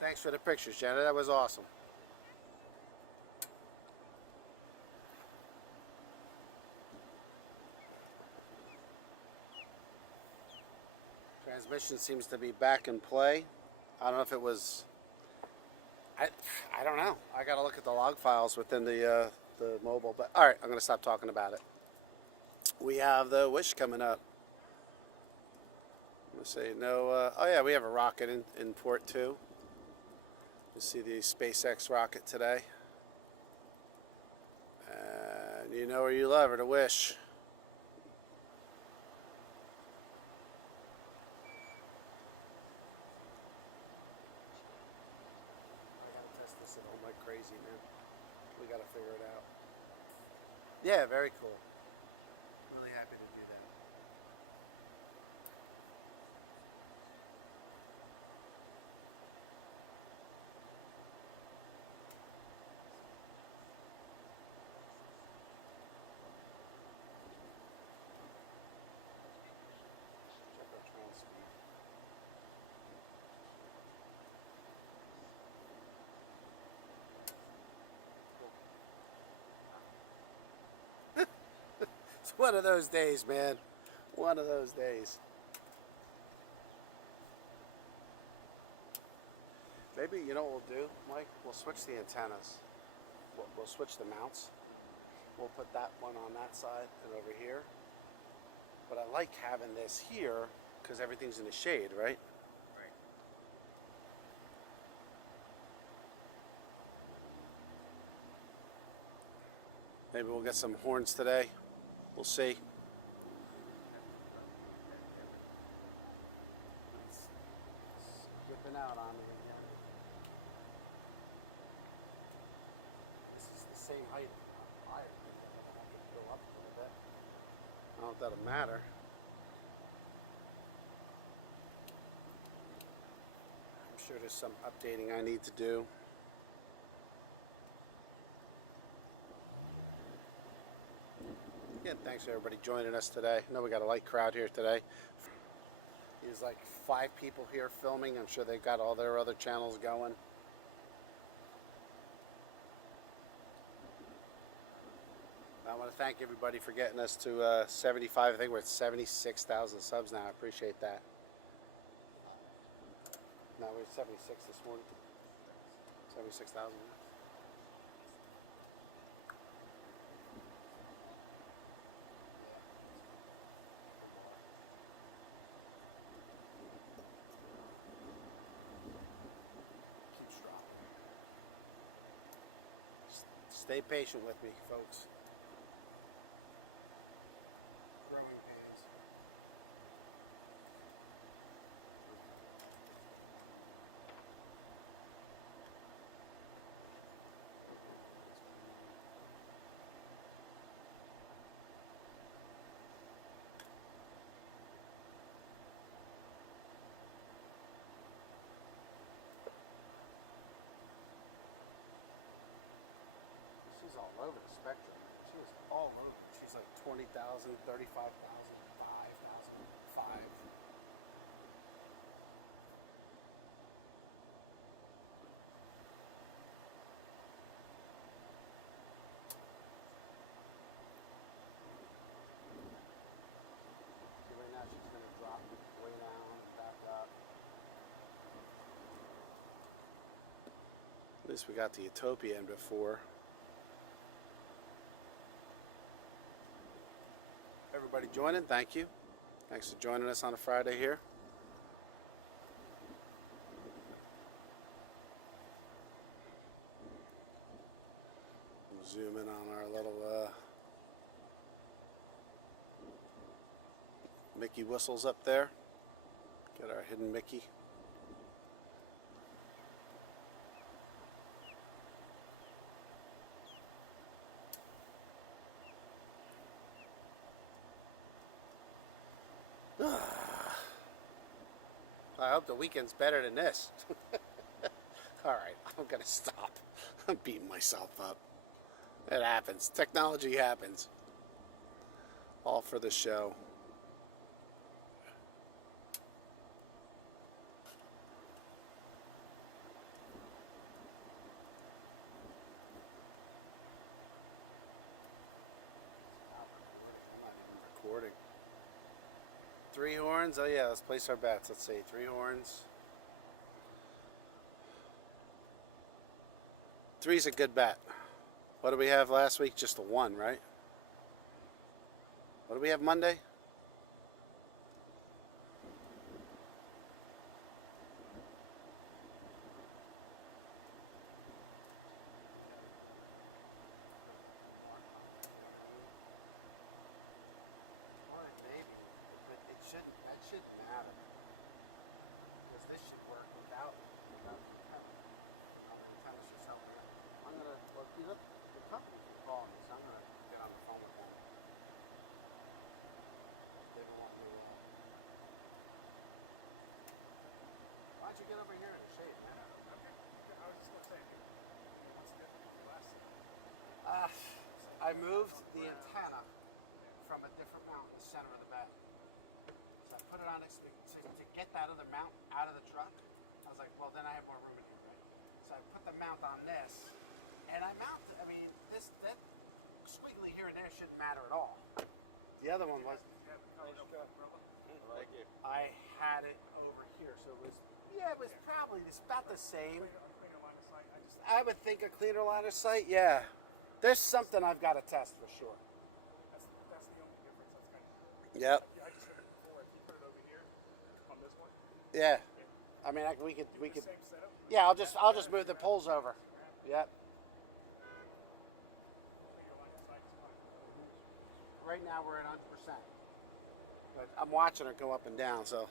Thanks for the pictures, Jenna. That was awesome. Transmission seems to be back in play. I don't know if it was. I don't know. I got to look at the log files within the mobile. But all right, I'm going to stop talking about it. We have the Wish coming up. Let's see. No. Oh yeah, we have a rocket in port too. You see the SpaceX rocket today. And you know where you love her, the Wish. Crazy, man. We got to figure it out. Yeah, very cool. Really happy to do that. Check our trail speed. It's one of those days, man. One of those days. Maybe, you know what we'll do, Mike? We'll switch the antennas. We'll switch the mounts. We'll put that one on that side and over here. But I like having this here because everything's in the shade, right? Right. Maybe we'll get some horns today. We'll see. Skipping out on me again. This is the same height higher. I have to go up a little bit. I don't know if that'll matter. I'm sure there's some updating I need to do. Again, thanks for everybody joining us today. I know we got a light crowd here today. There's like 5 people here filming. I'm sure they've got all their other channels going. I want to thank everybody for getting us to 75. I think we're at 76,000 subs now. I appreciate that. No, we're at 76 this morning. 76,000. Stay patient with me, folks. Growing pains. She's all over the spectrum. She is all over. She's like 20,000, 35,000, 5,000, 5. At least we got the Utopia in before. Everybody joining, thank you. Thanks for joining us on a Friday here. Zoom in on our little Mickey whistles up there. Get our hidden Mickey. I hope the weekend's better than this. Alright, I'm gonna stop. I'm beating myself up. It happens. Technology happens. All for the show. Recording. 3 horns. Oh yeah, let's place our bets. Let's see. 3 horns. 3's a good bet. What did we have last week? Just a 1, right? What did we have Monday? Maybe, but it shouldn't. That shouldn't matter because this should work without the tennis. The tennis just help me. I'm gonna. Well, you know, the company can call me, so I'm gonna get on the phone with them. They don't want me. Why don't you get over here in the shade, man? Okay. I was just gonna say, what's different from last time? I moved the antenna from a different mount in the center of the bed. So I put it on it to get that other mount out of the truck. I was like, well, then I have more room in here, right? So I put the mount on this, and I that squiggly here and there shouldn't matter at all. The other one was, Yeah, the covered up umbrella. Like it. I had it over here, so it was probably about the same. Cleaner line of sight. I would think a cleaner line of sight, yeah. There's something I've got to test for sure. That's the only difference. That's kind of. Yep. I just heard it before. If you put it over here on this one, Yeah. I mean, we could. same setup. Yeah, I'll just move the poles over. Yep. Cleaner line of sight is fine. Right now we're at 100%. But I'm watching it go up and down. So,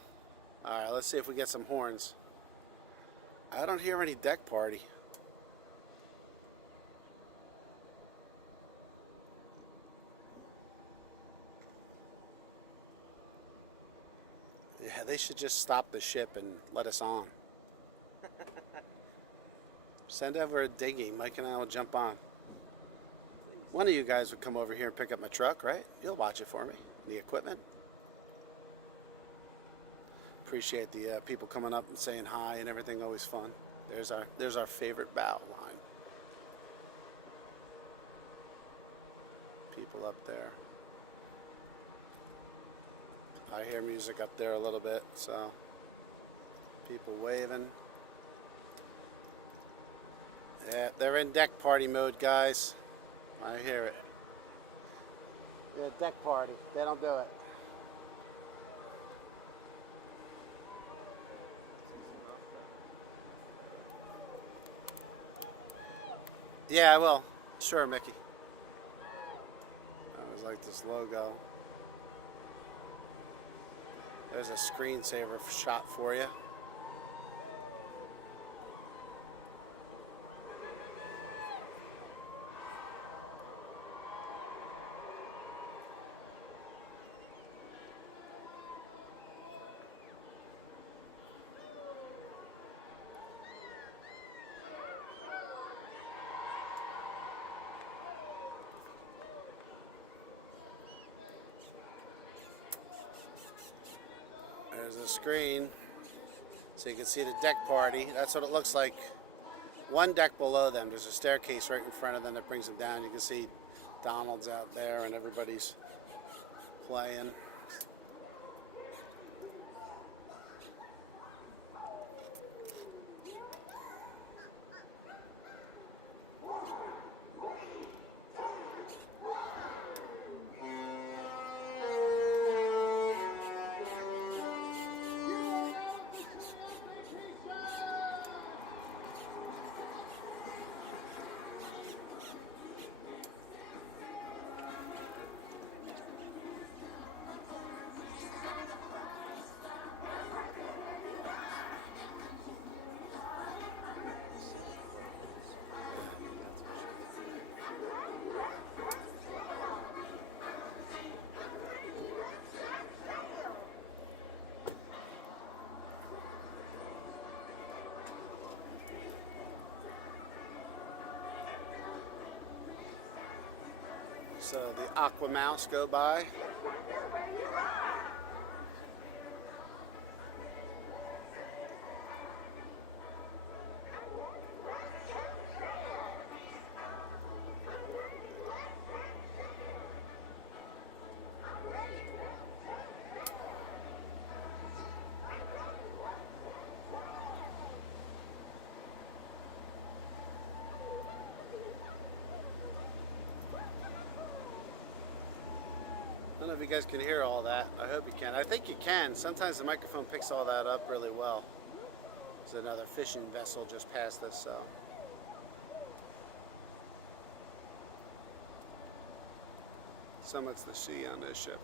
all right, let's see if we get some horns. I don't hear any deck party. Yeah, they should just stop the ship and let us on. Send over a dinghy. Mike and I will jump on. One of you guys would come over here and pick up my truck, right? You'll watch it for me. The equipment. Appreciate the people coming up and saying hi and everything. Always fun. There's our favorite bow line. People up there. I hear music up there a little bit, so people waving. Yeah, they're in deck party mode, guys. I hear it. Yeah, deck party. They don't do it. Yeah, I will. Sure, Mickey. I always like this logo. There's a screensaver shot for you. There's a screen, so you can see the deck party. That's what it looks like. One deck below them, there's a staircase right in front of them that brings them down. You can see Donald's out there and everybody's playing. So the Aqua Mouse go by. I don't know if you guys can hear all that. I hope you can. I think you can. Sometimes the microphone picks all that up really well. There's another fishing vessel just past us, so. So much to see on this ship.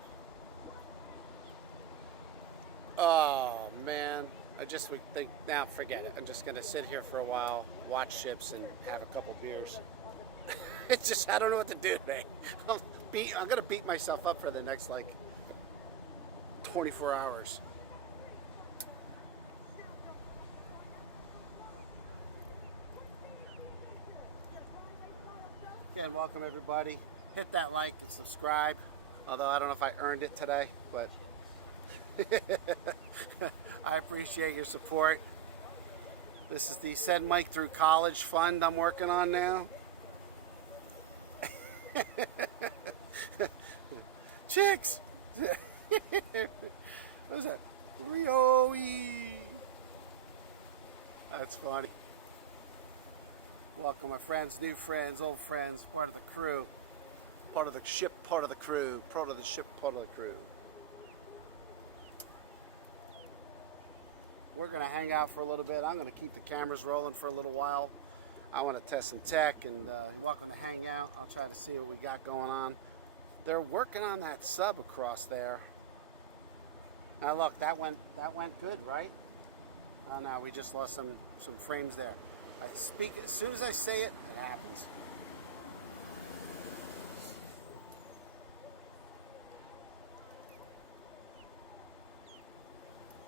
Oh man, I just would think, now forget it. I'm just gonna sit here for a while, watch ships, and have a couple beers. It's just, I don't know what to do today. I'm gonna beat myself up for the next like 24 hours. Again, welcome everybody. Hit that like and subscribe. Although I don't know if I earned it today, but I appreciate your support. This is the Send Mike Through College Fund I'm working on now. Chicks! What is that? Rio! That's funny. Welcome my friends, new friends, old friends, part of the crew. Part of the ship, part of the crew. Part of the ship, part of the crew. We're going to hang out for a little bit. I'm going to keep the cameras rolling for a little while. I want to test some tech, and you're welcome to hang out. I'll try to see what we got going on. They're working on that sub across there. Now look, that went good, right? Oh no, we just lost some frames there. I speak as soon as I say it, it happens.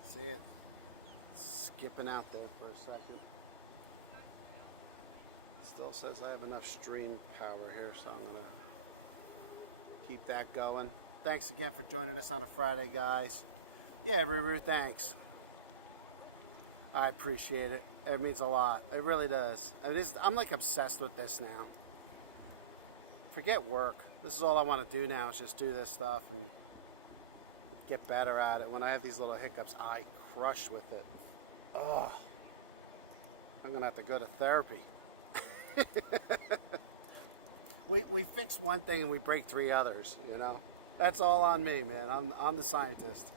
See it? Skipping out there for a second. Still says I have enough stream power here, so I'm gonna keep that going. Thanks again for joining us on a Friday, guys. Yeah, Ruru, thanks. I appreciate it. It means a lot. It really does. I'm like obsessed with this now. Forget work. This is all I want to do now is just do this stuff and get better at it. When I have these little hiccups, I crush with it. Ugh. I'm going to have to go to therapy. we fix one thing and we break three others, you know? That's all on me, man. I'm the scientist.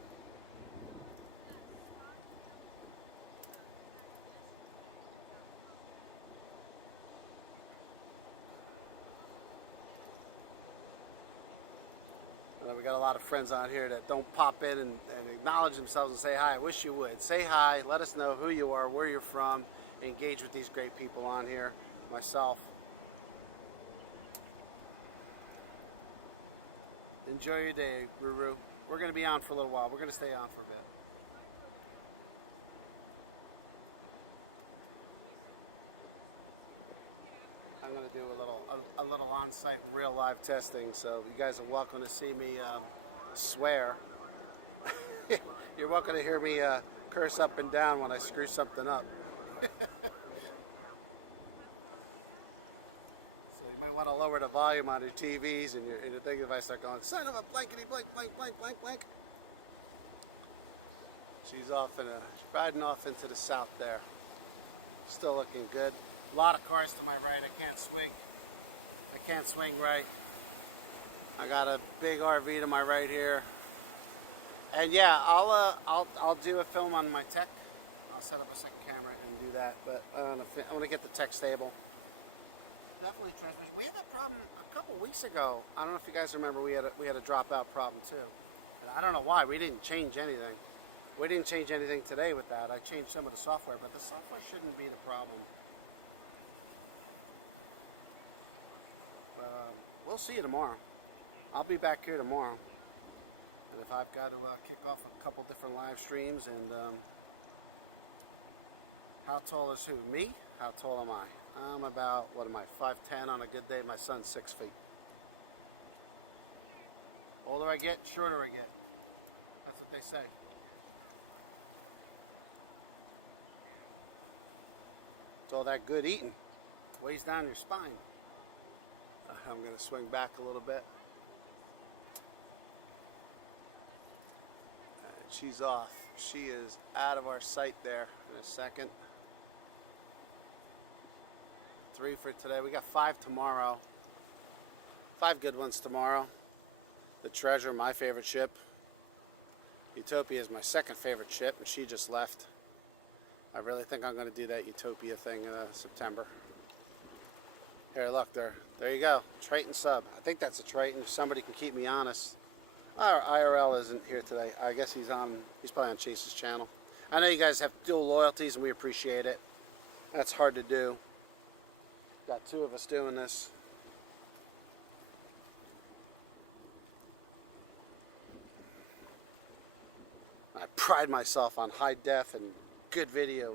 We got a lot of friends on here that don't pop in and acknowledge themselves and say hi. I wish you would. Say hi. Let us know who you are, where you're from. Engage with these great people on here. Myself. Enjoy your day, Ruru. We're going to be on for a little while. We're going to stay on for a bit. I'm going to do a little on-site real live testing, so you guys are welcome to see me swear. You're welcome to hear me curse up and down when I screw something up. So you might want to lower the volume on your TVs and you're thinking if I start going, son of a blankety blank, blank, blank, blank, blank. She's riding off into the south there. Still looking good. A lot of cars to my right. I can't swing. I can't swing right. I got a big RV to my right here. And yeah, I'll do a film on my tech. I'll set up a second camera and do that. But I want to get the tech stable. Definitely transmission. We had that problem a couple weeks ago. I don't know if you guys remember. We had a dropout problem too. And I don't know why. We didn't change anything. We didn't change anything today with that. I changed some of the software, but the software shouldn't be the problem. We'll see you tomorrow. I'll be back here tomorrow. And if I've got to kick off a couple different live streams and how tall is who? Me? How tall am I? I'm about, 5'10" on a good day. My son's 6 feet. Older I get, shorter I get. That's what they say. It's all that good eating. Weighs down your spine. I'm going to swing back a little bit. And she's off. She is out of our sight there in a second. 3 for today. We got 5 tomorrow. 5 good ones tomorrow. The Treasure, my favorite ship. Utopia is my second favorite ship, and she just left. I really think I'm going to do that Utopia thing in September. Here, look, there you go. Triton sub. I think that's a Triton. If somebody can keep me honest. Our IRL isn't here today. I guess he's probably on Chase's channel. I know you guys have dual loyalties, and we appreciate it. That's hard to do. Got 2 of us doing this. I pride myself on high def and good video.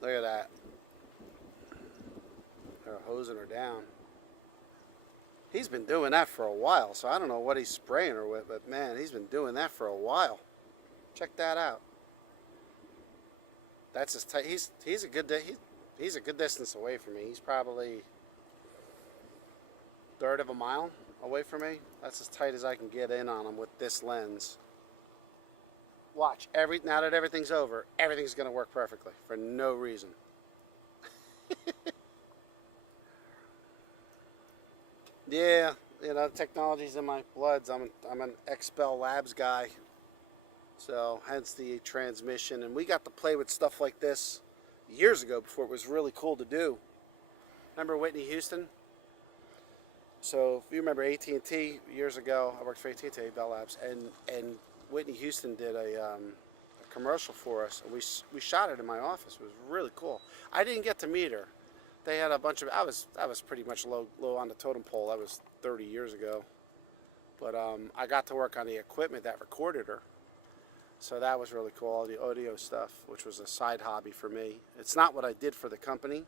Look at that. They're hosing her down. He's been doing that for a while, so I don't know what he's spraying her with, but man, he's been doing that for a while. Check that out. That's his tight. He's a good distance away from me. He's probably 1/3 of a mile away from me. That's as tight as I can get in on him with this lens. Watch, now that everything's over, everything's going to work perfectly for no reason. Yeah, you know, technology's in my bloods. I'm an XPEL Labs guy, so hence the transmission. And we got to play with stuff like this years ago before it was really cool to do. Remember Whitney Houston? So if you remember AT&T years ago, I worked for AT&T Bell Labs, and Whitney Houston did a commercial for us, and we shot it in my office. It was really cool. I didn't get to meet her. They had a bunch of. I was pretty much low on the totem pole. That was 30 years ago, but I got to work on the equipment that recorded her, so that was really cool. All the audio stuff, which was a side hobby for me. It's not what I did for the company,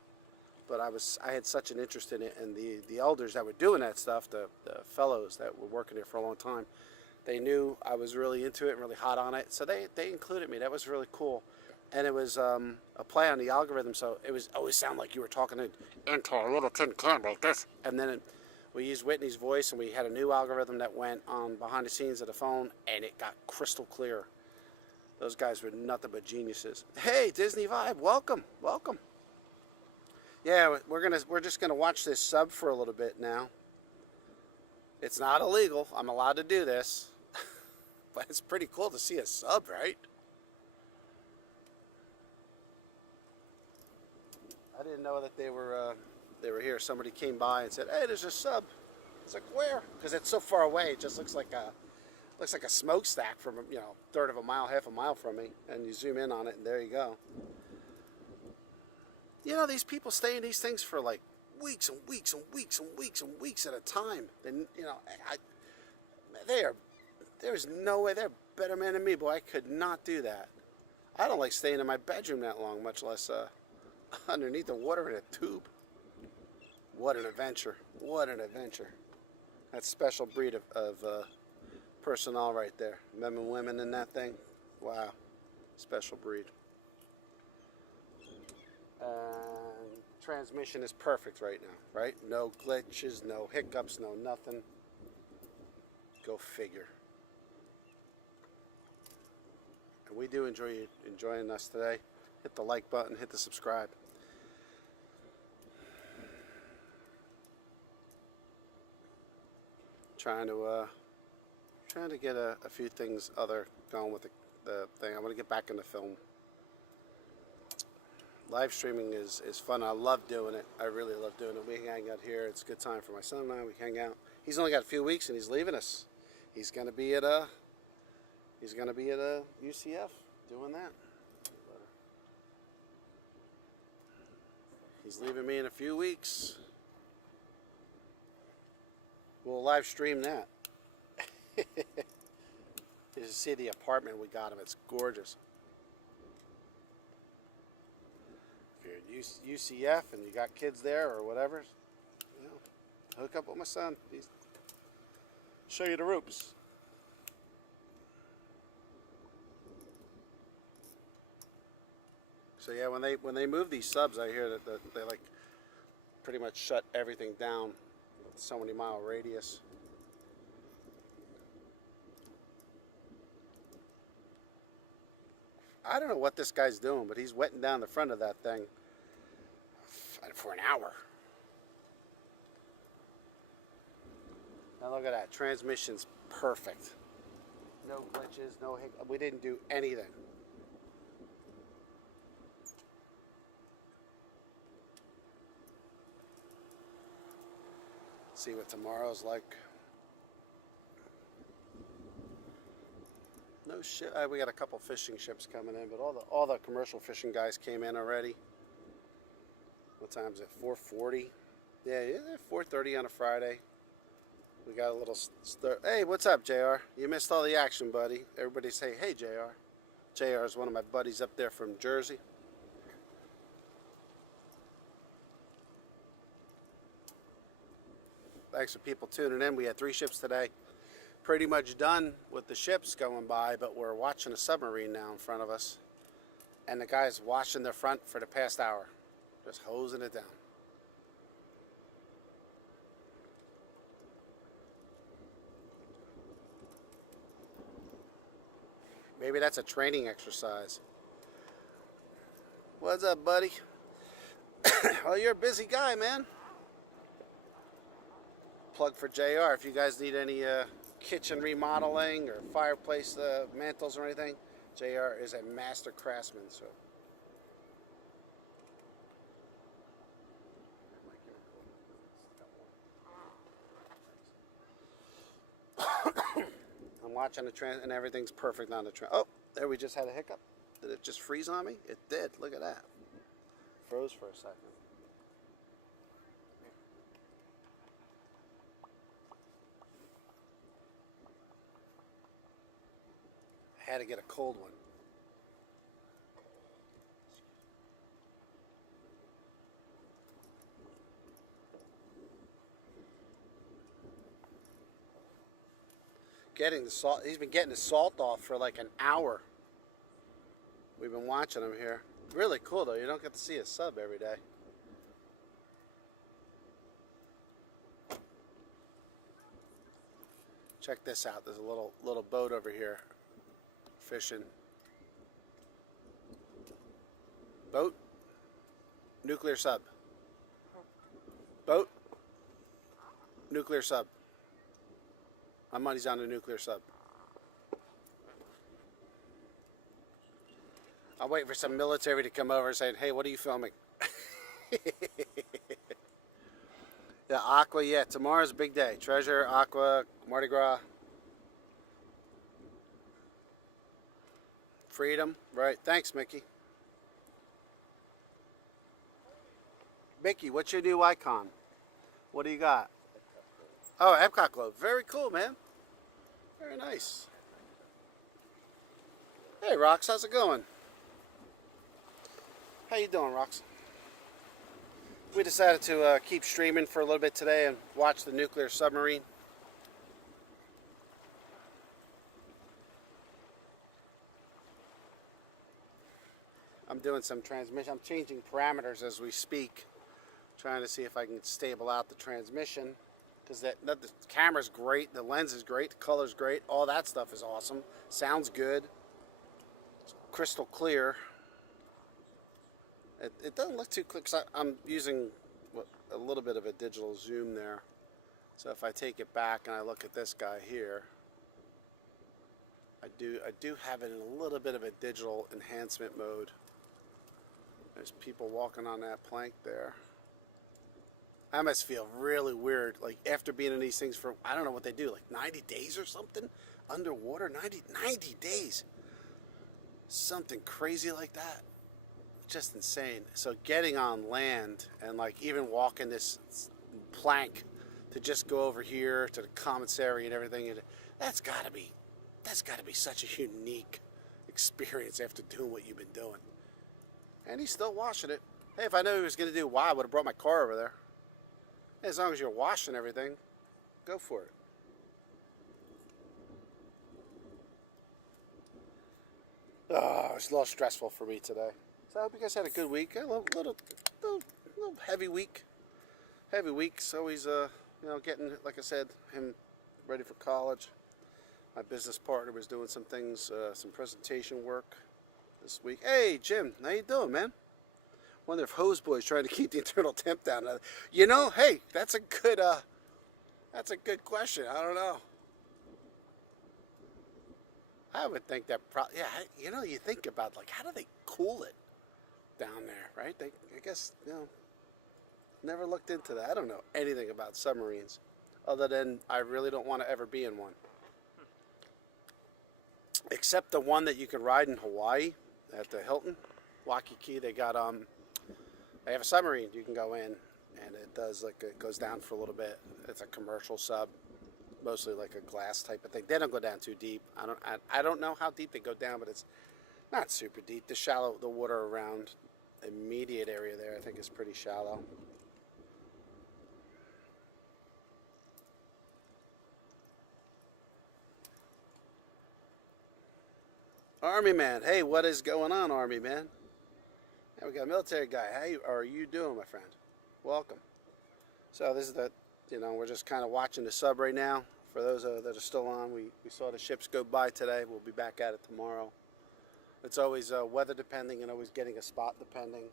but I had such an interest in it, and the elders that were doing that stuff, the fellows that were working there for a long time, they knew I was really into it and really hot on it, so they included me. That was really cool. And it was a play on the algorithm, so it was always sound like you were talking into a little tin can like this. And then we used Whitney's voice, and we had a new algorithm that went on behind the scenes of the phone, and it got crystal clear. Those guys were nothing but geniuses. Hey, Disney Vibe, welcome. Yeah, we're just gonna watch this sub for a little bit now. It's not illegal. I'm allowed to do this, but it's pretty cool to see a sub, right? I didn't know that they were here. Somebody came by and said, "Hey, there's a sub." It's like, where? Because it's so far away. It just looks like a smokestack from 1/3 of a mile, half a mile from me. And you zoom in on it, and there you go. You know, these people stay in these things for like weeks and weeks and weeks and weeks and weeks at a time. And there's no way. They're better men than me, boy. I could not do that. I don't like staying in my bedroom that long, much less underneath the water in a tube. What an adventure. What an adventure. That's a special breed of personnel right there. Men and women in that thing. Wow. Special breed. And transmission is perfect right now, right? No glitches, no hiccups, no nothing. Go figure. And we do enjoy you enjoying us today. Hit the like button, hit the subscribe. Trying to get a few things other going with the thing. I want to get back into film. Live streaming is fun. I love doing it. I really love doing it. We hang out here. It's a good time for my son and I. We hang out. He's only got a few weeks and he's leaving us. He's gonna be at a UCF doing that. He's leaving me in a few weeks. We'll live stream that. You should see the apartment we got him. It's gorgeous. If you're at UCF and you got kids there or whatever, Hook up with my son. Show you the ropes. So yeah, when they move these subs, I hear that they like pretty much shut everything down with so many mile radius. I don't know what this guy's doing, but he's wetting down the front of that thing for an hour. Now look at that. Transmission's perfect. No glitches, no hiccup. We didn't do anything. See what tomorrow's like. No shit. We got a couple fishing ships coming in, but all the commercial fishing guys came in already. What time is it? 4:40. Yeah, 4:30 on a Friday. We got a little Hey, what's up, JR? You missed all the action, buddy. Everybody say, hey, JR. JR is one of my buddies up there from Jersey. Thanks for people tuning in. We had 3 ships today. Pretty much done with the ships going by, but we're watching a submarine now in front of us. And the guy's washing the front for the past hour. Just hosing it down. Maybe that's a training exercise. What's up, buddy? Oh, you're a busy guy, man. Plug for JR. If you guys need any kitchen remodeling or fireplace mantles or anything, JR is a master craftsman. So. I'm watching the trend and everything's perfect on the trend. Oh, there we just had a hiccup. Did it just freeze on me? It did. Look at that. Froze for a second. I had to get a cold one. Getting the salt. He's been getting the salt off for like an hour. We've been watching him here. Really cool though. You don't get to see a sub every day. Check this out. There's a little boat over here fishing. Boat. Nuclear sub. Boat. Nuclear sub. My money's on the nuclear sub. I'm waiting for some military to come over saying, hey, what are you filming? Yeah, Aqua, yeah, tomorrow's a big day. Treasure, Aqua, Mardi Gras. Freedom, right. Thanks, Mickey. Mickey, what's your new icon? What do you got? Oh, Epcot globe. Very cool, man. Very nice. Hey, Rox, how's it going? How you doing, Rox? We decided to keep streaming for a little bit today and watch the nuclear submarine. I'm doing some transmission. I'm changing parameters as we speak, trying to see if I can stable out the transmission. Because the camera's great, the lens is great, the color's great, all that stuff is awesome. Sounds good. It's crystal clear. It doesn't look too clear because I'm using a little bit of a digital zoom there. So if I take it back and I look at this guy here, I do have it in a little bit of a digital enhancement mode. There's people walking on that plank there. I must feel really weird, like after being in these things for, I don't know what they do, like 90 days or something? Underwater, 90 days. Something crazy like that. Just insane. So getting on land and like even walking this plank to just go over here to the commissary and everything, that's gotta be such a unique experience after doing what you've been doing. And he's still washing it. Hey, if I knew he was gonna do why, I would have brought my car over there. As long as you're washing everything, go for it. Oh, it's a little stressful for me today. So I hope you guys had a good week. A little heavy week. Heavy week's always, getting, like I said, him ready for college. My business partner was doing some things, some presentation work this week. Hey, Jim, how you doing, man? Wonder if Hose Boy's trying to keep the internal temp down. Hey, that's a good question. I don't know. I would think that you think about, like, how do they cool it down there, right? I guess, never looked into that. I don't know anything about submarines other than I really don't want to ever be in one. Except the one that you can ride in Hawaii at the Hilton, Waikiki. They have a submarine you can go in, and it goes down for a little bit. It's a commercial sub, mostly like a glass type of thing. They don't go down too deep. I don't know how deep they go down, but it's not super deep. The water around the immediate area there, I think, is pretty shallow. Army man, hey, what is going on, Army man? Hey, we got a military guy. How are you doing, my friend? Welcome. So this is we're just kind of watching the sub right now. For those that are still on, we saw the ships go by today. We'll be back at it tomorrow. It's always weather depending and always getting a spot depending.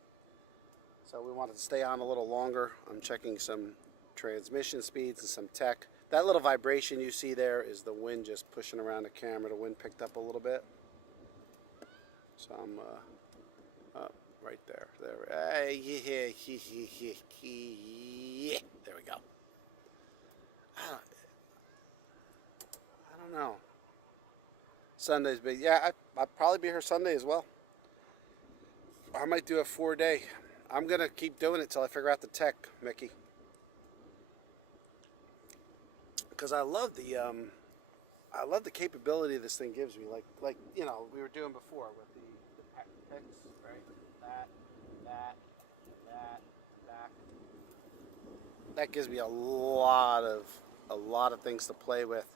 So we wanted to stay on a little longer. I'm checking some transmission speeds and some tech. That little vibration you see there is the wind just pushing around the camera. The wind picked up a little bit. So I'm up right there. There we go. I don't know. Sunday's big. Yeah, I'll probably be here Sunday as well. I might do a 4-day. I'm gonna keep doing it till I figure out the tech, Mickey. Because I love the capability this thing gives me. Like we were doing before with the picks, right? That. That gives me a lot of things to play with.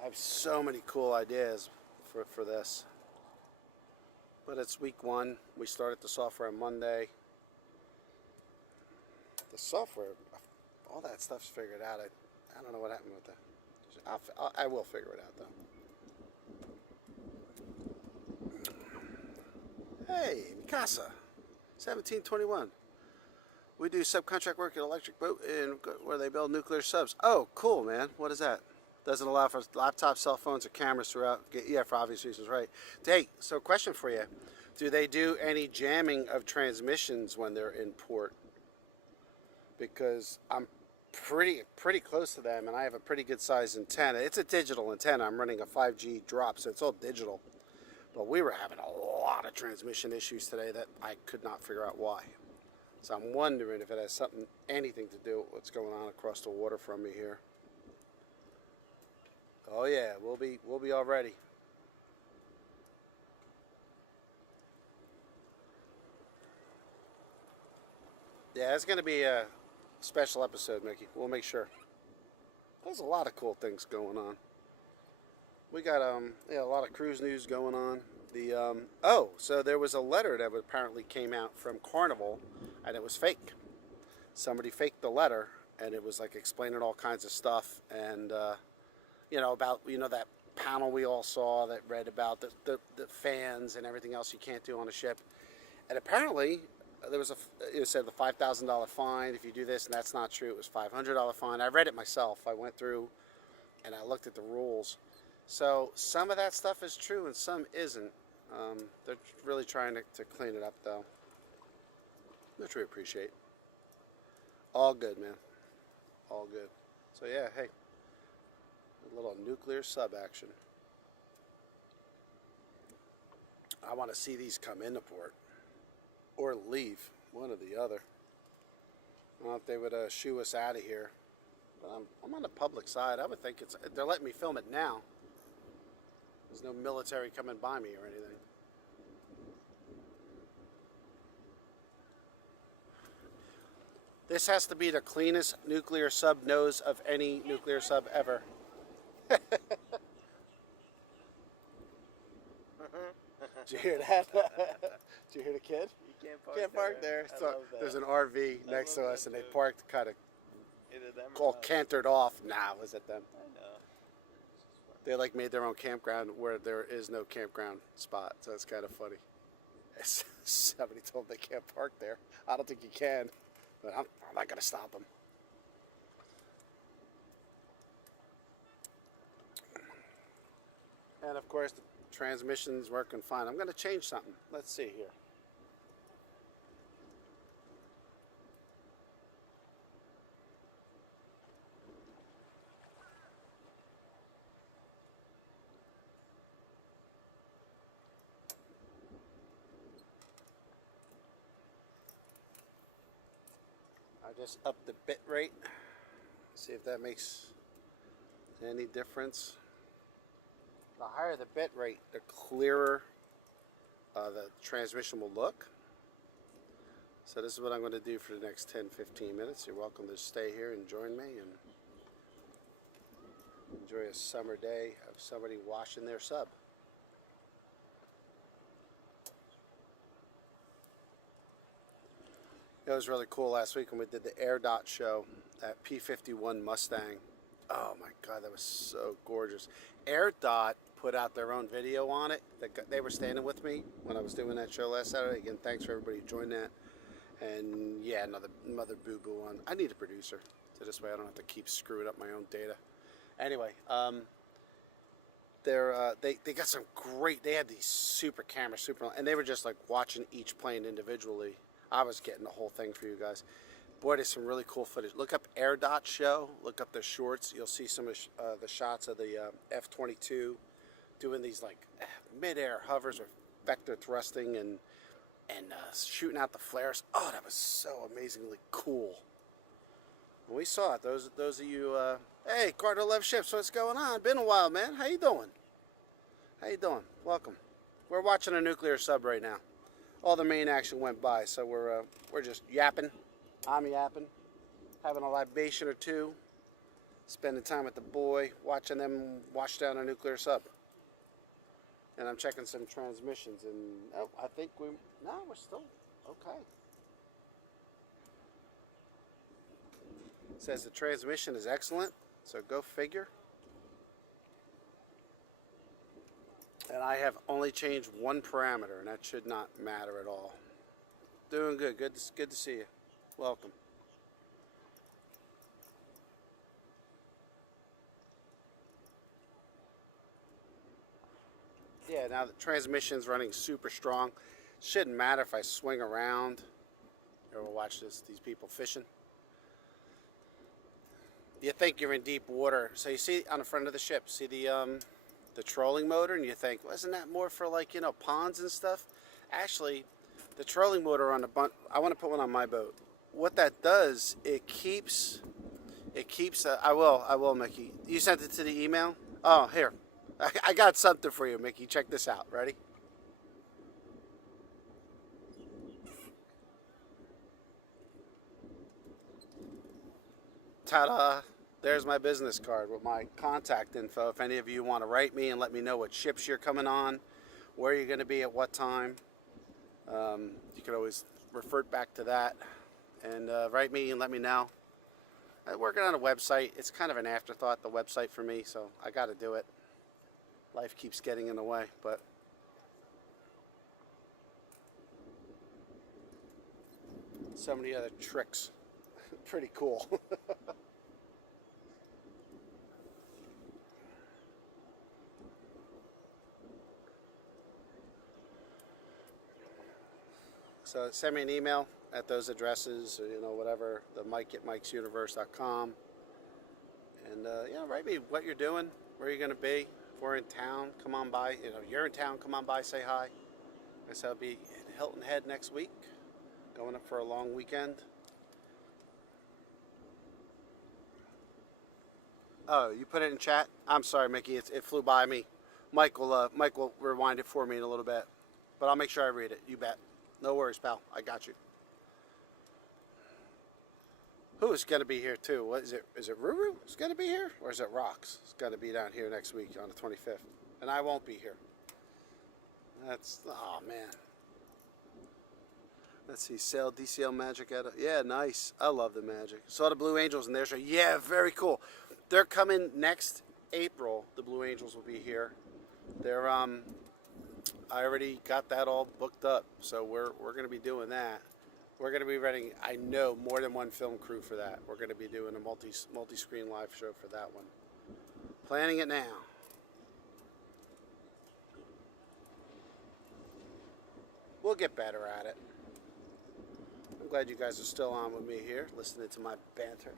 I have so many cool ideas for this. But it's week 1. We started the software on Monday. The software, all that stuff's figured out. I don't know what happened with that. I will figure it out, though. Hey, Mikasa, 1721. We do subcontract work at Electric Boat where they build nuclear subs. Oh, cool, man. What is that? Doesn't allow for laptops, cell phones, or cameras throughout. Yeah, for obvious reasons, right. Hey, so question for you. Do they do any jamming of transmissions when they're in port? Because I'm pretty close to them, and I have a pretty good size antenna. It's a digital antenna. I'm running a 5G drop, so it's all digital. But we were having a lot of transmission issues today that I could not figure out why. So I'm wondering if it has anything to do with what's going on across the water from me here. Oh yeah, we'll be all ready. Yeah, it's gonna be a special episode, Mickey. We'll make sure. There's a lot of cool things going on. We got a lot of cruise news going on. So there was a letter that apparently came out from Carnival, and it was fake. Somebody faked the letter, and it was like explaining all kinds of stuff, and about that panel we all saw that read about the fans and everything else you can't do on a ship. And apparently it said the $5,000 fine if you do this, and that's not true. It was $500 fine. I read it myself. I went through and I looked at the rules. So some of that stuff is true and some isn't. They're really trying to clean it up, though, which we appreciate. All good, man. All good. So yeah, hey, a little nuclear sub action. I want to see these come into port or leave, one or the other. I don't know if they would shoo us out of here, but I'm on the public side. I would think they're letting me film it now. There's no military coming by me or anything. This has to be the cleanest nuclear sub nose of any nuclear sub ever. Did you hear that? Did you hear the kid? You can't Can't park there. I So love that. there's an RV next to love us, that and they too. parked kind of Either them or all us. cantered off. Nah, was it them? I know. They like made their own campground where there is no campground spot, so it's kind of funny. Somebody told them they can't park there. I don't think you can, but I'm not gonna stop them. And of course, the transmission's working fine. I'm gonna change something. Let's see here. I just upped the bit rate. See if that makes any difference. The higher the bit rate, the clearer the transmission will look. So this is what I'm going to do for the next 10-15 minutes. You're welcome to stay here and join me and enjoy a summer day of somebody washing their sub. It was really cool last week when we did the Air Dot show at P51 Mustang. Oh my God, that was so gorgeous. Air Dot put out their own video on it. They were standing with me when I was doing that show last Saturday. Again, thanks for everybody who joined that. And yeah, another boo-boo on. I need a producer, so this way I don't have to keep screwing up my own data. Anyway, they got some great. They had these super cameras, and they were just like watching each plane individually. I was getting the whole thing for you guys. Boy, there's some really cool footage. Look up Air Dot show. Look up the shorts. You'll see some of the shots of the F-22 doing these like mid-air hovers with vector thrusting and shooting out the flares. Oh, that was so amazingly cool. When we saw it, those of you, hey, Cardinal Love Ships, what's going on? Been a while, man. How you doing? How you doing? Welcome. We're watching a nuclear sub right now. All the main action went by, so we're just yapping. I'm yapping, having a libation or two, spending time with the boy, watching them wash down a nuclear sub. And I'm checking some transmissions, and I think we're still okay. It says the transmission is excellent, so go figure. And I have only changed one parameter, and that should not matter at all. Doing good. Good to see you. Welcome. Yeah, now the transmission's running super strong. Shouldn't matter if I swing around. Here, we'll watch these people fishing. You think you're in deep water, so you see on the front of the ship, see the trolling motor, and you think, well, isn't that more for like ponds and stuff? Actually, the trolling motor on the I want to put one on my boat. What that does, it keeps. I will, Mickey. You sent it to the email? Oh, here. I got something for you, Mickey. Check this out. Ready? Ta-da! There's my business card with my contact info. If any of you want to write me and let me know what ships you're coming on, where you're going to be at what time, you can always refer back to that and write me and let me know. I'm working on a website. It's kind of an afterthought, the website for me, so I got to do it. Life keeps getting in the way, but so many other tricks. Pretty cool. So send me an email at those addresses, or, whatever, the Mike at mikesuniverse.com. And, write me what you're doing, where you're going to be. If we're in town, come on by. You're in town, come on by, say hi. I guess I'll be in Hilton Head next week, going up for a long weekend. Oh, you put it in chat? I'm sorry, Mickey, it flew by me. Mike will rewind it for me in a little bit. But I'll make sure I read it, you bet. No worries, pal. I got you. Who is going to be here too? What is it? Is it Ruru? Is going to be here, or is it Rocks? It's going to be down here next week on the 25th, and I won't be here. That's oh man. Let's see, sale DCL Magic at yeah, nice. I love the Magic. Saw the Blue Angels in there, so yeah, very cool. They're coming next April. The Blue Angels will be here. They're I already got that all booked up, so we're going to be doing that. We're going to be renting, I know, more than one film crew for that. We're going to be doing a multi-screen live show for that one. Planning it now. We'll get better at it. I'm glad you guys are still on with me here, listening to my banter.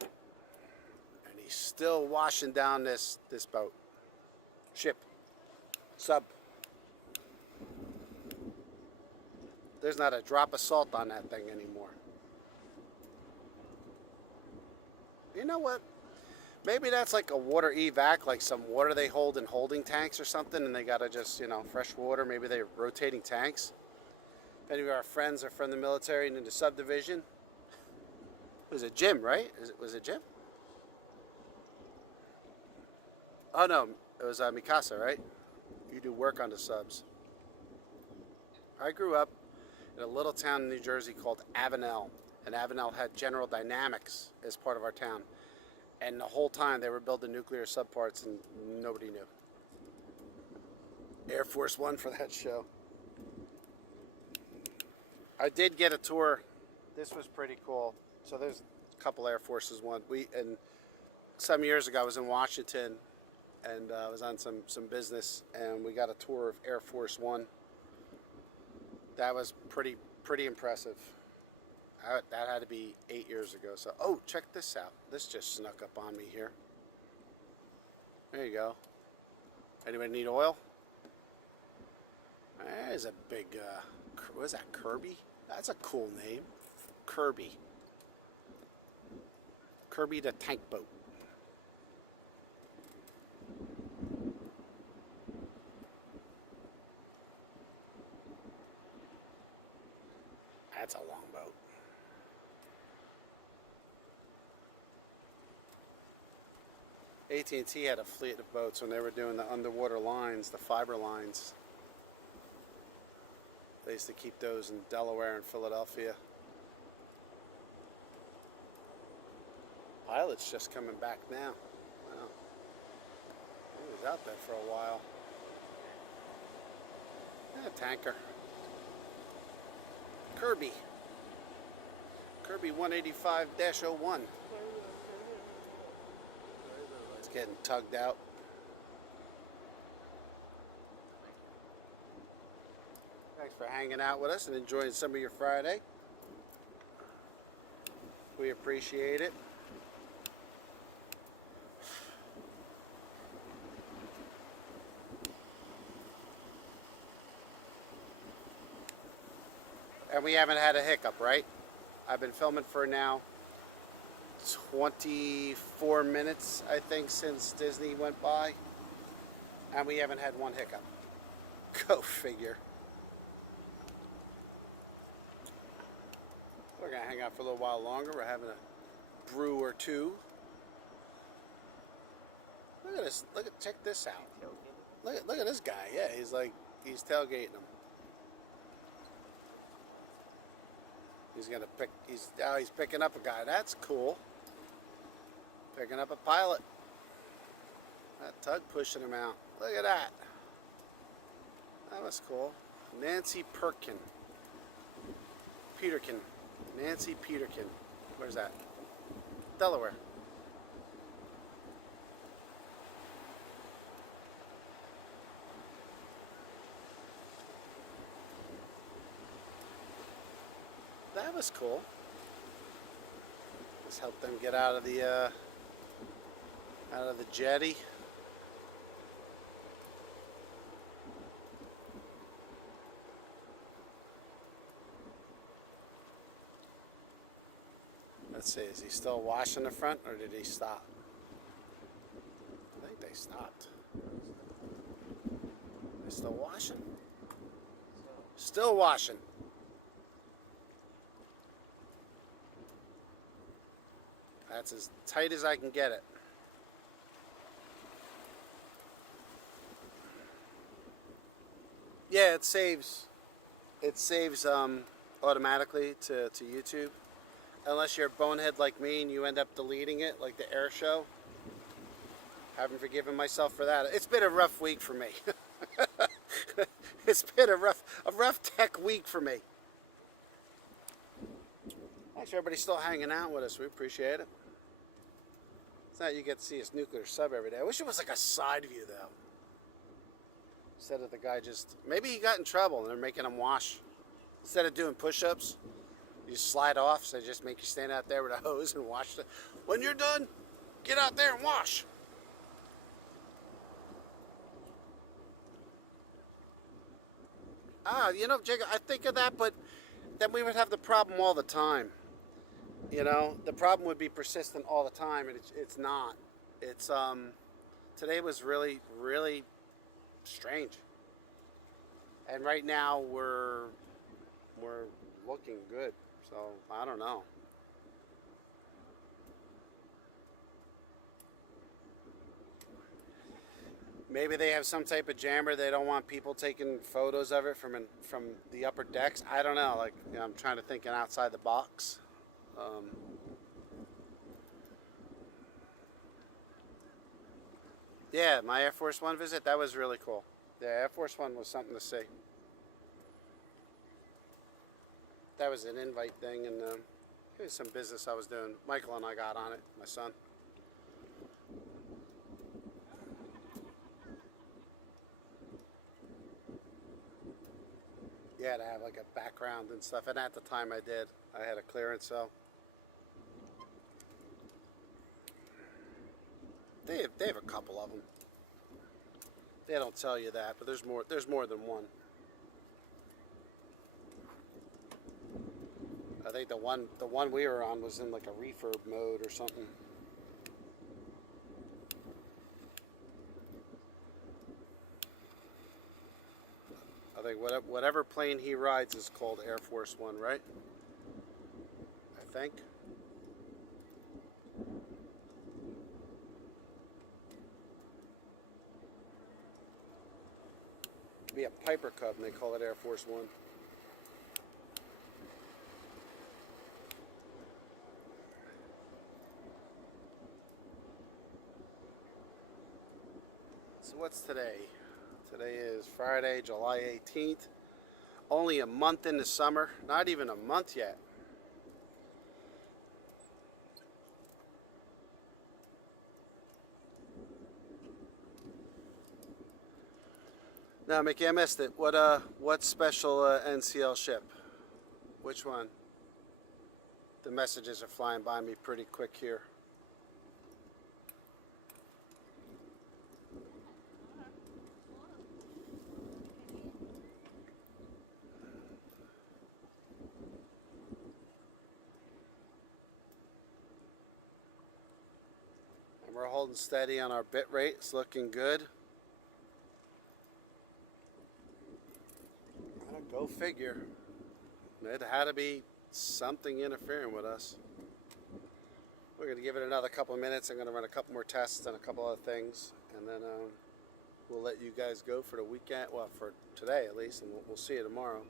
And he's still washing down this boat. Ship. Sub. There's not a drop of salt on that thing anymore. You know what? Maybe that's like a water evac, like some water they hold in holding tanks or something, and they gotta just, you know, fresh water. Maybe they're rotating tanks. If any of our friends are from the military and in the subdivision, it was a Jim, right? Was it Jim? Oh no, it was Mikasa, right? You do work on the subs. I grew up in a little town in New Jersey called Avenel, and Avenel had General Dynamics as part of our town. And the whole time they were building nuclear subparts and nobody knew. Air Force One for that show. I did get a tour. This was pretty cool. So there's a couple Air Forces One. And some years ago I was in Washington and I was on some business, and we got a tour of Air Force One. That was pretty impressive. That had to be 8 years ago. So, oh, check this out. This just snuck up on me here. There you go. Anybody need oil? There's a big, what is that, Kirby? That's a cool name. Kirby. Kirby the tank boat. That's a long boat. AT&T had a fleet of boats when they were doing the underwater lines, the fiber lines. They used to keep those in Delaware and Philadelphia. Pilot's just coming back now. Wow. He was out there for a while. Yeah, tanker. Kirby 185-01. It's getting tugged out. Thanks for hanging out with us and enjoying some of your Friday. We appreciate it. And we haven't had a hiccup, right? I've been filming for now 24 minutes, I think, since Disney went by. And we haven't had one hiccup. Go figure. We're going to hang out for a little while longer. We're having a brew or two. Look at this. Check this out. Look at this guy. Yeah, he's tailgating them. He's picking up a guy. That's cool. Picking up a pilot. That tug pushing him out. Look at that. That was cool. Nancy Peterkin. Nancy Peterkin. Where's that? Delaware. That was cool. Let's help them get out of the jetty. Let's see, is he still washing the front, or did he stop? I think they stopped. They still washing? Still washing. That's as tight as I can get it. Yeah, it saves. It saves automatically to YouTube. Unless you're a bonehead like me and you end up deleting it, like the air show. Haven't forgiven myself for that. It's been a rough week for me. It's been a rough tech week for me. Thanks everybody still hanging out with us. We appreciate it. It's not you get to see his nuclear sub every day. I wish it was like a side view though. Instead of the guy just, maybe he got in trouble and they're making him wash. Instead of doing push-ups, you slide off, so they just make you stand out there with a hose and wash it. When you're done, get out there and wash. You know, Jacob, I think of that, but then we would have the problem all the time. You know, the problem would be persistent all the time, and it's not. It's today was really, really strange. And right now we're looking good. So I don't know. Maybe they have some type of jammer. They don't want people taking photos of it from the upper decks. I don't know. Like, you know, I'm trying to think outside the box. Yeah, my Air Force One visit, that was really cool. Yeah, Air Force One was something to see. That was an invite thing, and it was some business I was doing. Michael and I got on it, my son. Yeah, to have like a background and stuff, and at the time I did. I had a clearance, so they have a couple of them. They don't tell you that, but there's more than one. I think the one we were on was in like a refurb mode or something. I think whatever plane he rides is called Air Force One, right? I think. Could be a Piper Cub and they call it Air Force One. So what's today? Today is Friday, July 18th. Only a month into summer. Not even a month yet. Now, Mickey, I missed it. What special NCL ship? Which one? The messages are flying by me pretty quick here. And we're holding steady on our bit rate. It's looking good. Go figure. It had to be something interfering with us. We're going to give it another couple of minutes. I'm going to run a couple more tests and a couple other things, and then we'll let you guys go for the weekend. Well, for today at least, and we'll see you tomorrow.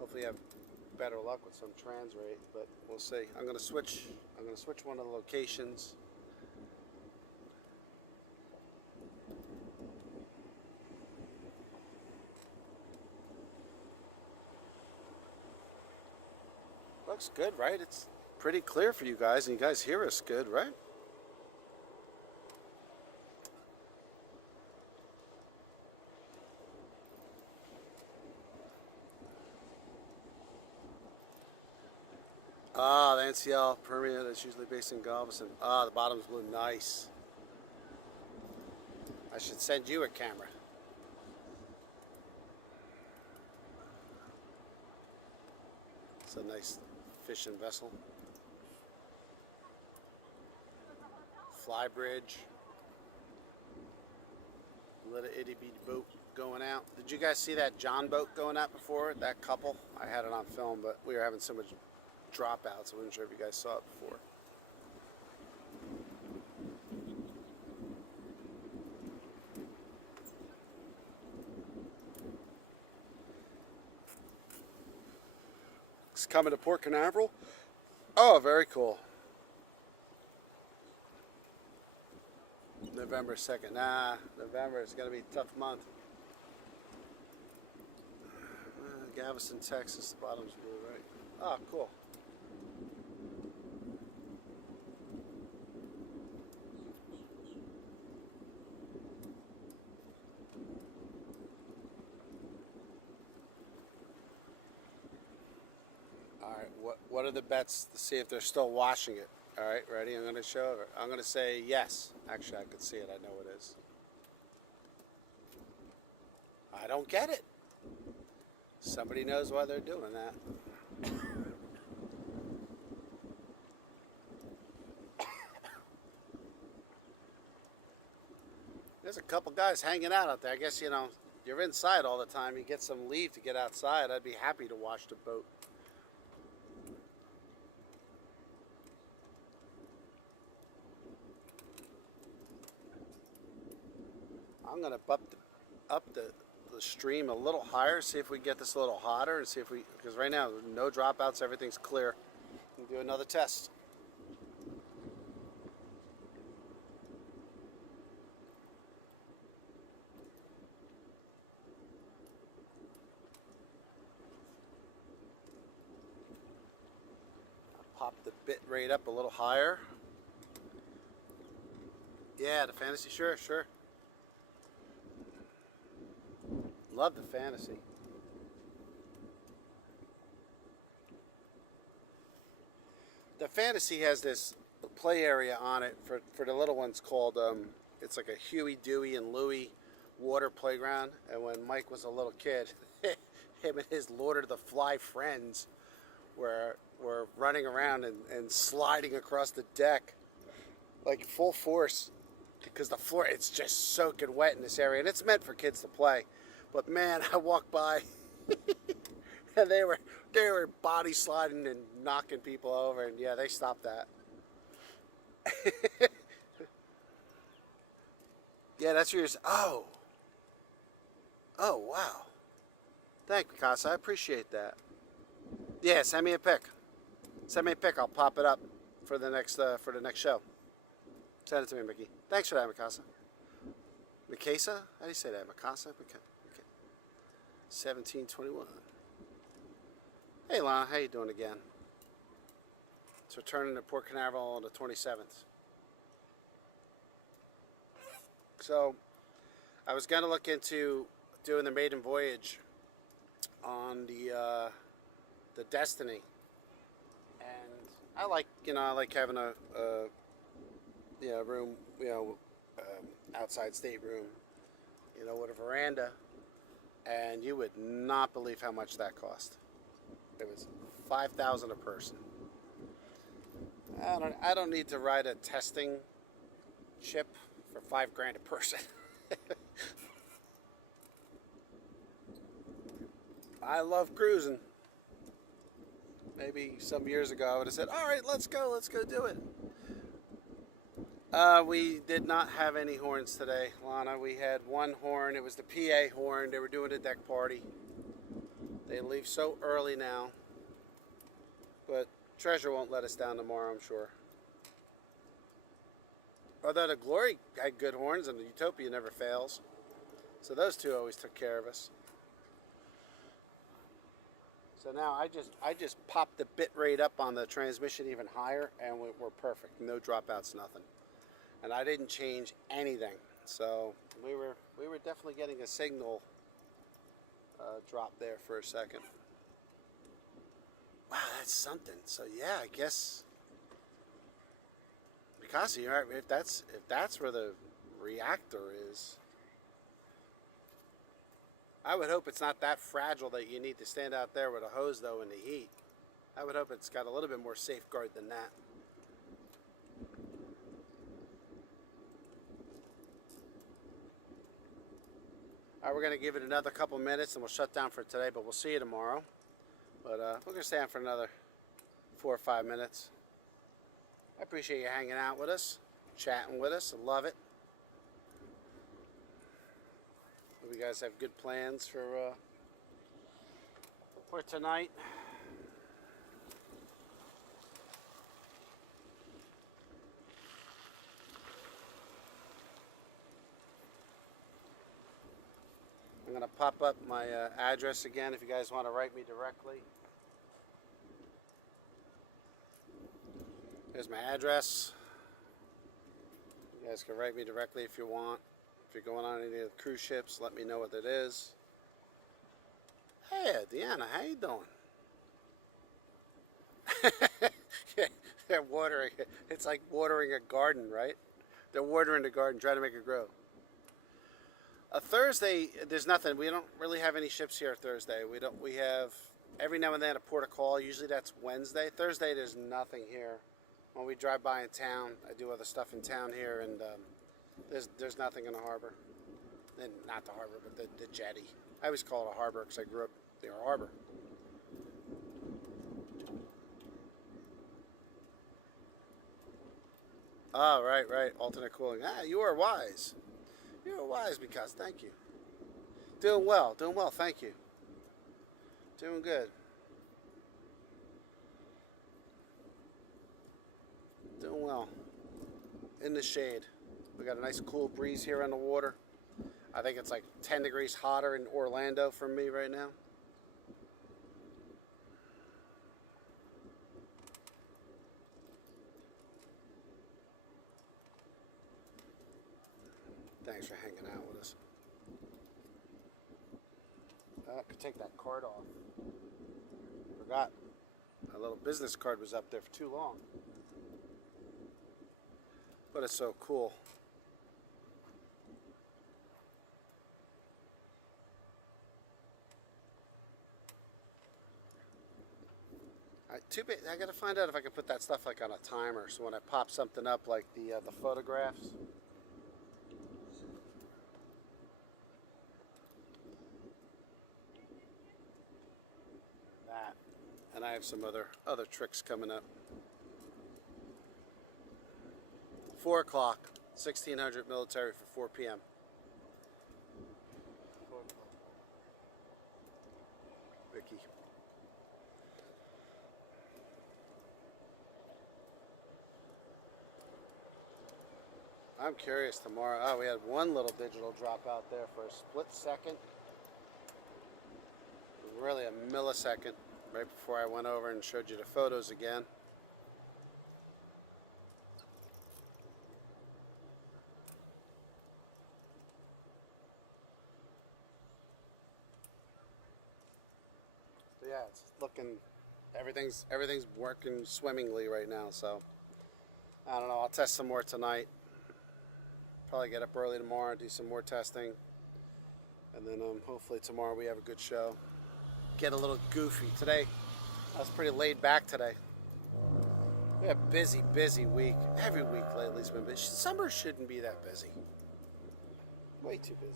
Hopefully, have better luck with some trans rate, but we'll see. I'm going to switch one of the locations. Looks good, right? It's pretty clear for you guys, and you guys hear us good, right? Ah, the NCL Permian that's usually based in Galveston. Ah, the bottom's blue, nice. I should send you a camera. It's a nice fishing vessel. Fly bridge. Little itty bitty boat going out. Did you guys see that John boat going out before? That couple? I had it on film, but we were having so much dropouts. I wasn't sure if you guys saw it before. It's coming to Port Canaveral. Oh, very cool. November 2nd. Nah, November is going to be a tough month. Galveston, Texas. The bottom's blue, right? Oh, cool. All right, what are the bets to see if they're still washing it? All right, ready? I'm going to show it. I'm going to say yes. Actually, I could see it. I know it is. I don't get it. Somebody knows why they're doing that. There's a couple guys hanging out there. I guess, you know, you're inside all the time. You get some leave to get outside. I'd be happy to watch the boat. I'm going to up the stream a little higher, see if we get this a little hotter, and see if we, because right now, no dropouts, everything's clear. We'll do another test. Pop the bit rate up a little higher. Yeah, the fantasy, sure. Love the fantasy. The fantasy has this play area on it for the little ones called, it's like a Huey, Dewey, and Louie water playground. And when Mike was a little kid, him and his Lord of the Fly friends were running around and sliding across the deck like full force because the floor, it's just soaking wet in this area. And it's meant for kids to play. But man, I walked by and they were body sliding and knocking people over, and yeah, they stopped that. Yeah, that's yours. Oh, wow. Thank you, Casa. I appreciate that. Yeah, send me a pic. Send me a pic. I'll pop it up for the next show. Send it to me, Mickey. Thanks for that, Mikasa. Mikasa? How do you say that? Mikasa? 1721. Hey, Lana. How you doing again? It's returning to Port Canaveral on the 27th. So, I was going to look into doing the maiden voyage on the Destiny, and I like having a room, outside stateroom, with a veranda, and you would not believe how much that cost. It was $5,000 a person. I don't need to ride a testing ship for $5,000 a person. I love cruising. Maybe some years ago I would have said, all right, let's go do it. We did not have any horns today, Lana. We had one horn. It was the PA horn. They were doing a deck party. They leave so early now. But Treasure won't let us down tomorrow, I'm sure. Although the Glory had good horns and the Utopia never fails. So those two always took care of us. So now I just popped the bit rate up on the transmission even higher, and we're perfect. No dropouts, nothing. And I didn't change anything. So we were definitely getting a signal drop there for a second. Wow, that's something. So yeah, I guess Picasso, you're right. If that's where the reactor is, I would hope it's not that fragile that you need to stand out there with a hose though in the heat. I would hope it's got a little bit more safeguard than that. All right, we're going to give it another couple minutes and we'll shut down for today, but we'll see you tomorrow. But we're going to stay on for another 4 or 5 minutes. I appreciate you hanging out with us, chatting with us. I love it. Hope you guys have good plans for tonight. I'm going to pop up my address again if you guys want to write me directly. Here's my address. You guys can write me directly if you want. If you're going on any of the cruise ships, let me know what it is. Hey, Deanna, how you doing? Yeah, they're watering it. It's like watering a garden, right? They're watering the garden, trying to make it grow. A Thursday, there's nothing. We don't really have any ships here Thursday. We have every now and then a port of call. Usually that's Wednesday. Thursday, there's nothing here. When we drive by in town, I do other stuff in town here, and there's nothing in the harbor. And not the harbor, but the jetty. I always call it a harbor because I grew up near a harbor. Oh, right. Alternate cooling. Ah, you are wise. You are wise because, thank you. Doing well, thank you. Doing good. Doing well. In the shade. We got a nice cool breeze here on the water. I think it's like 10 degrees hotter in Orlando for me right now. Thanks for hanging out with us. I could take that card off. Forgot. My little business card was up there for too long. But it's so cool. Too bad. I gotta find out if I can put that stuff like on a timer, so when I pop something up like the photographs. That, and I have some other tricks coming up. 4 o'clock, 1600 military for 4 p.m. Vicky. I'm curious tomorrow. Oh, we had one little digital drop out there for a split second. Really a millisecond right before I went over and showed you the photos again. So yeah, it's looking, everything's working swimmingly right now, so I don't know, I'll test some more tonight. Probably get up early tomorrow, do some more testing, and then hopefully tomorrow we have a good show. Get a little goofy. Today, I was pretty laid back today. We had a busy week. Every week lately has been busy. Summer shouldn't be that busy. Way too busy.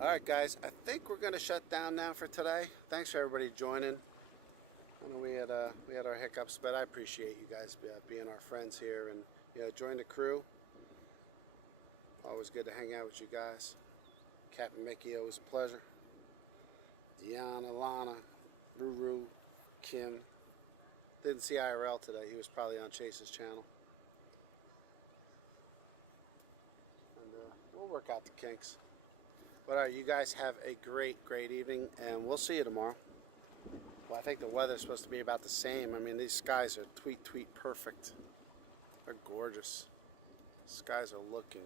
All right, guys, I think we're going to shut down now for today. Thanks for everybody joining. I know we had our hiccups, but I appreciate you guys being our friends here and join the crew. Always good to hang out with you guys. Captain Mickey, always a pleasure. Deanna, Lana, Ruru, Kim. Didn't see IRL today. He was probably on Chase's channel. And we'll work out the kinks. But all right, you guys have a great evening, and we'll see you tomorrow. Well, I think the weather's supposed to be about the same. I mean, these skies are tweet perfect. They're gorgeous. Skies are looking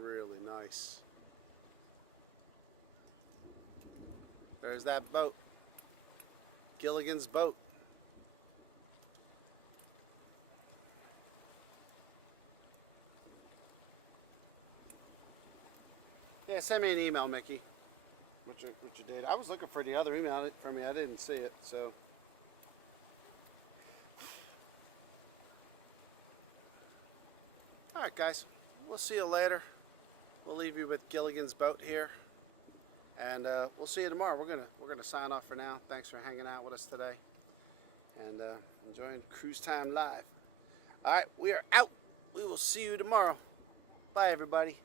really nice. There's that boat. Gilligan's boat. Yeah, send me an email, Mickey. What you did. I was looking for the other email from you. I didn't see it, so. All right, guys. We'll see you later. We'll leave you with Gilligan's boat here, and we'll see you tomorrow. We're gonna sign off for now. Thanks for hanging out with us today, and enjoying Cruise Time Live. All right, we are out. We will see you tomorrow. Bye, everybody.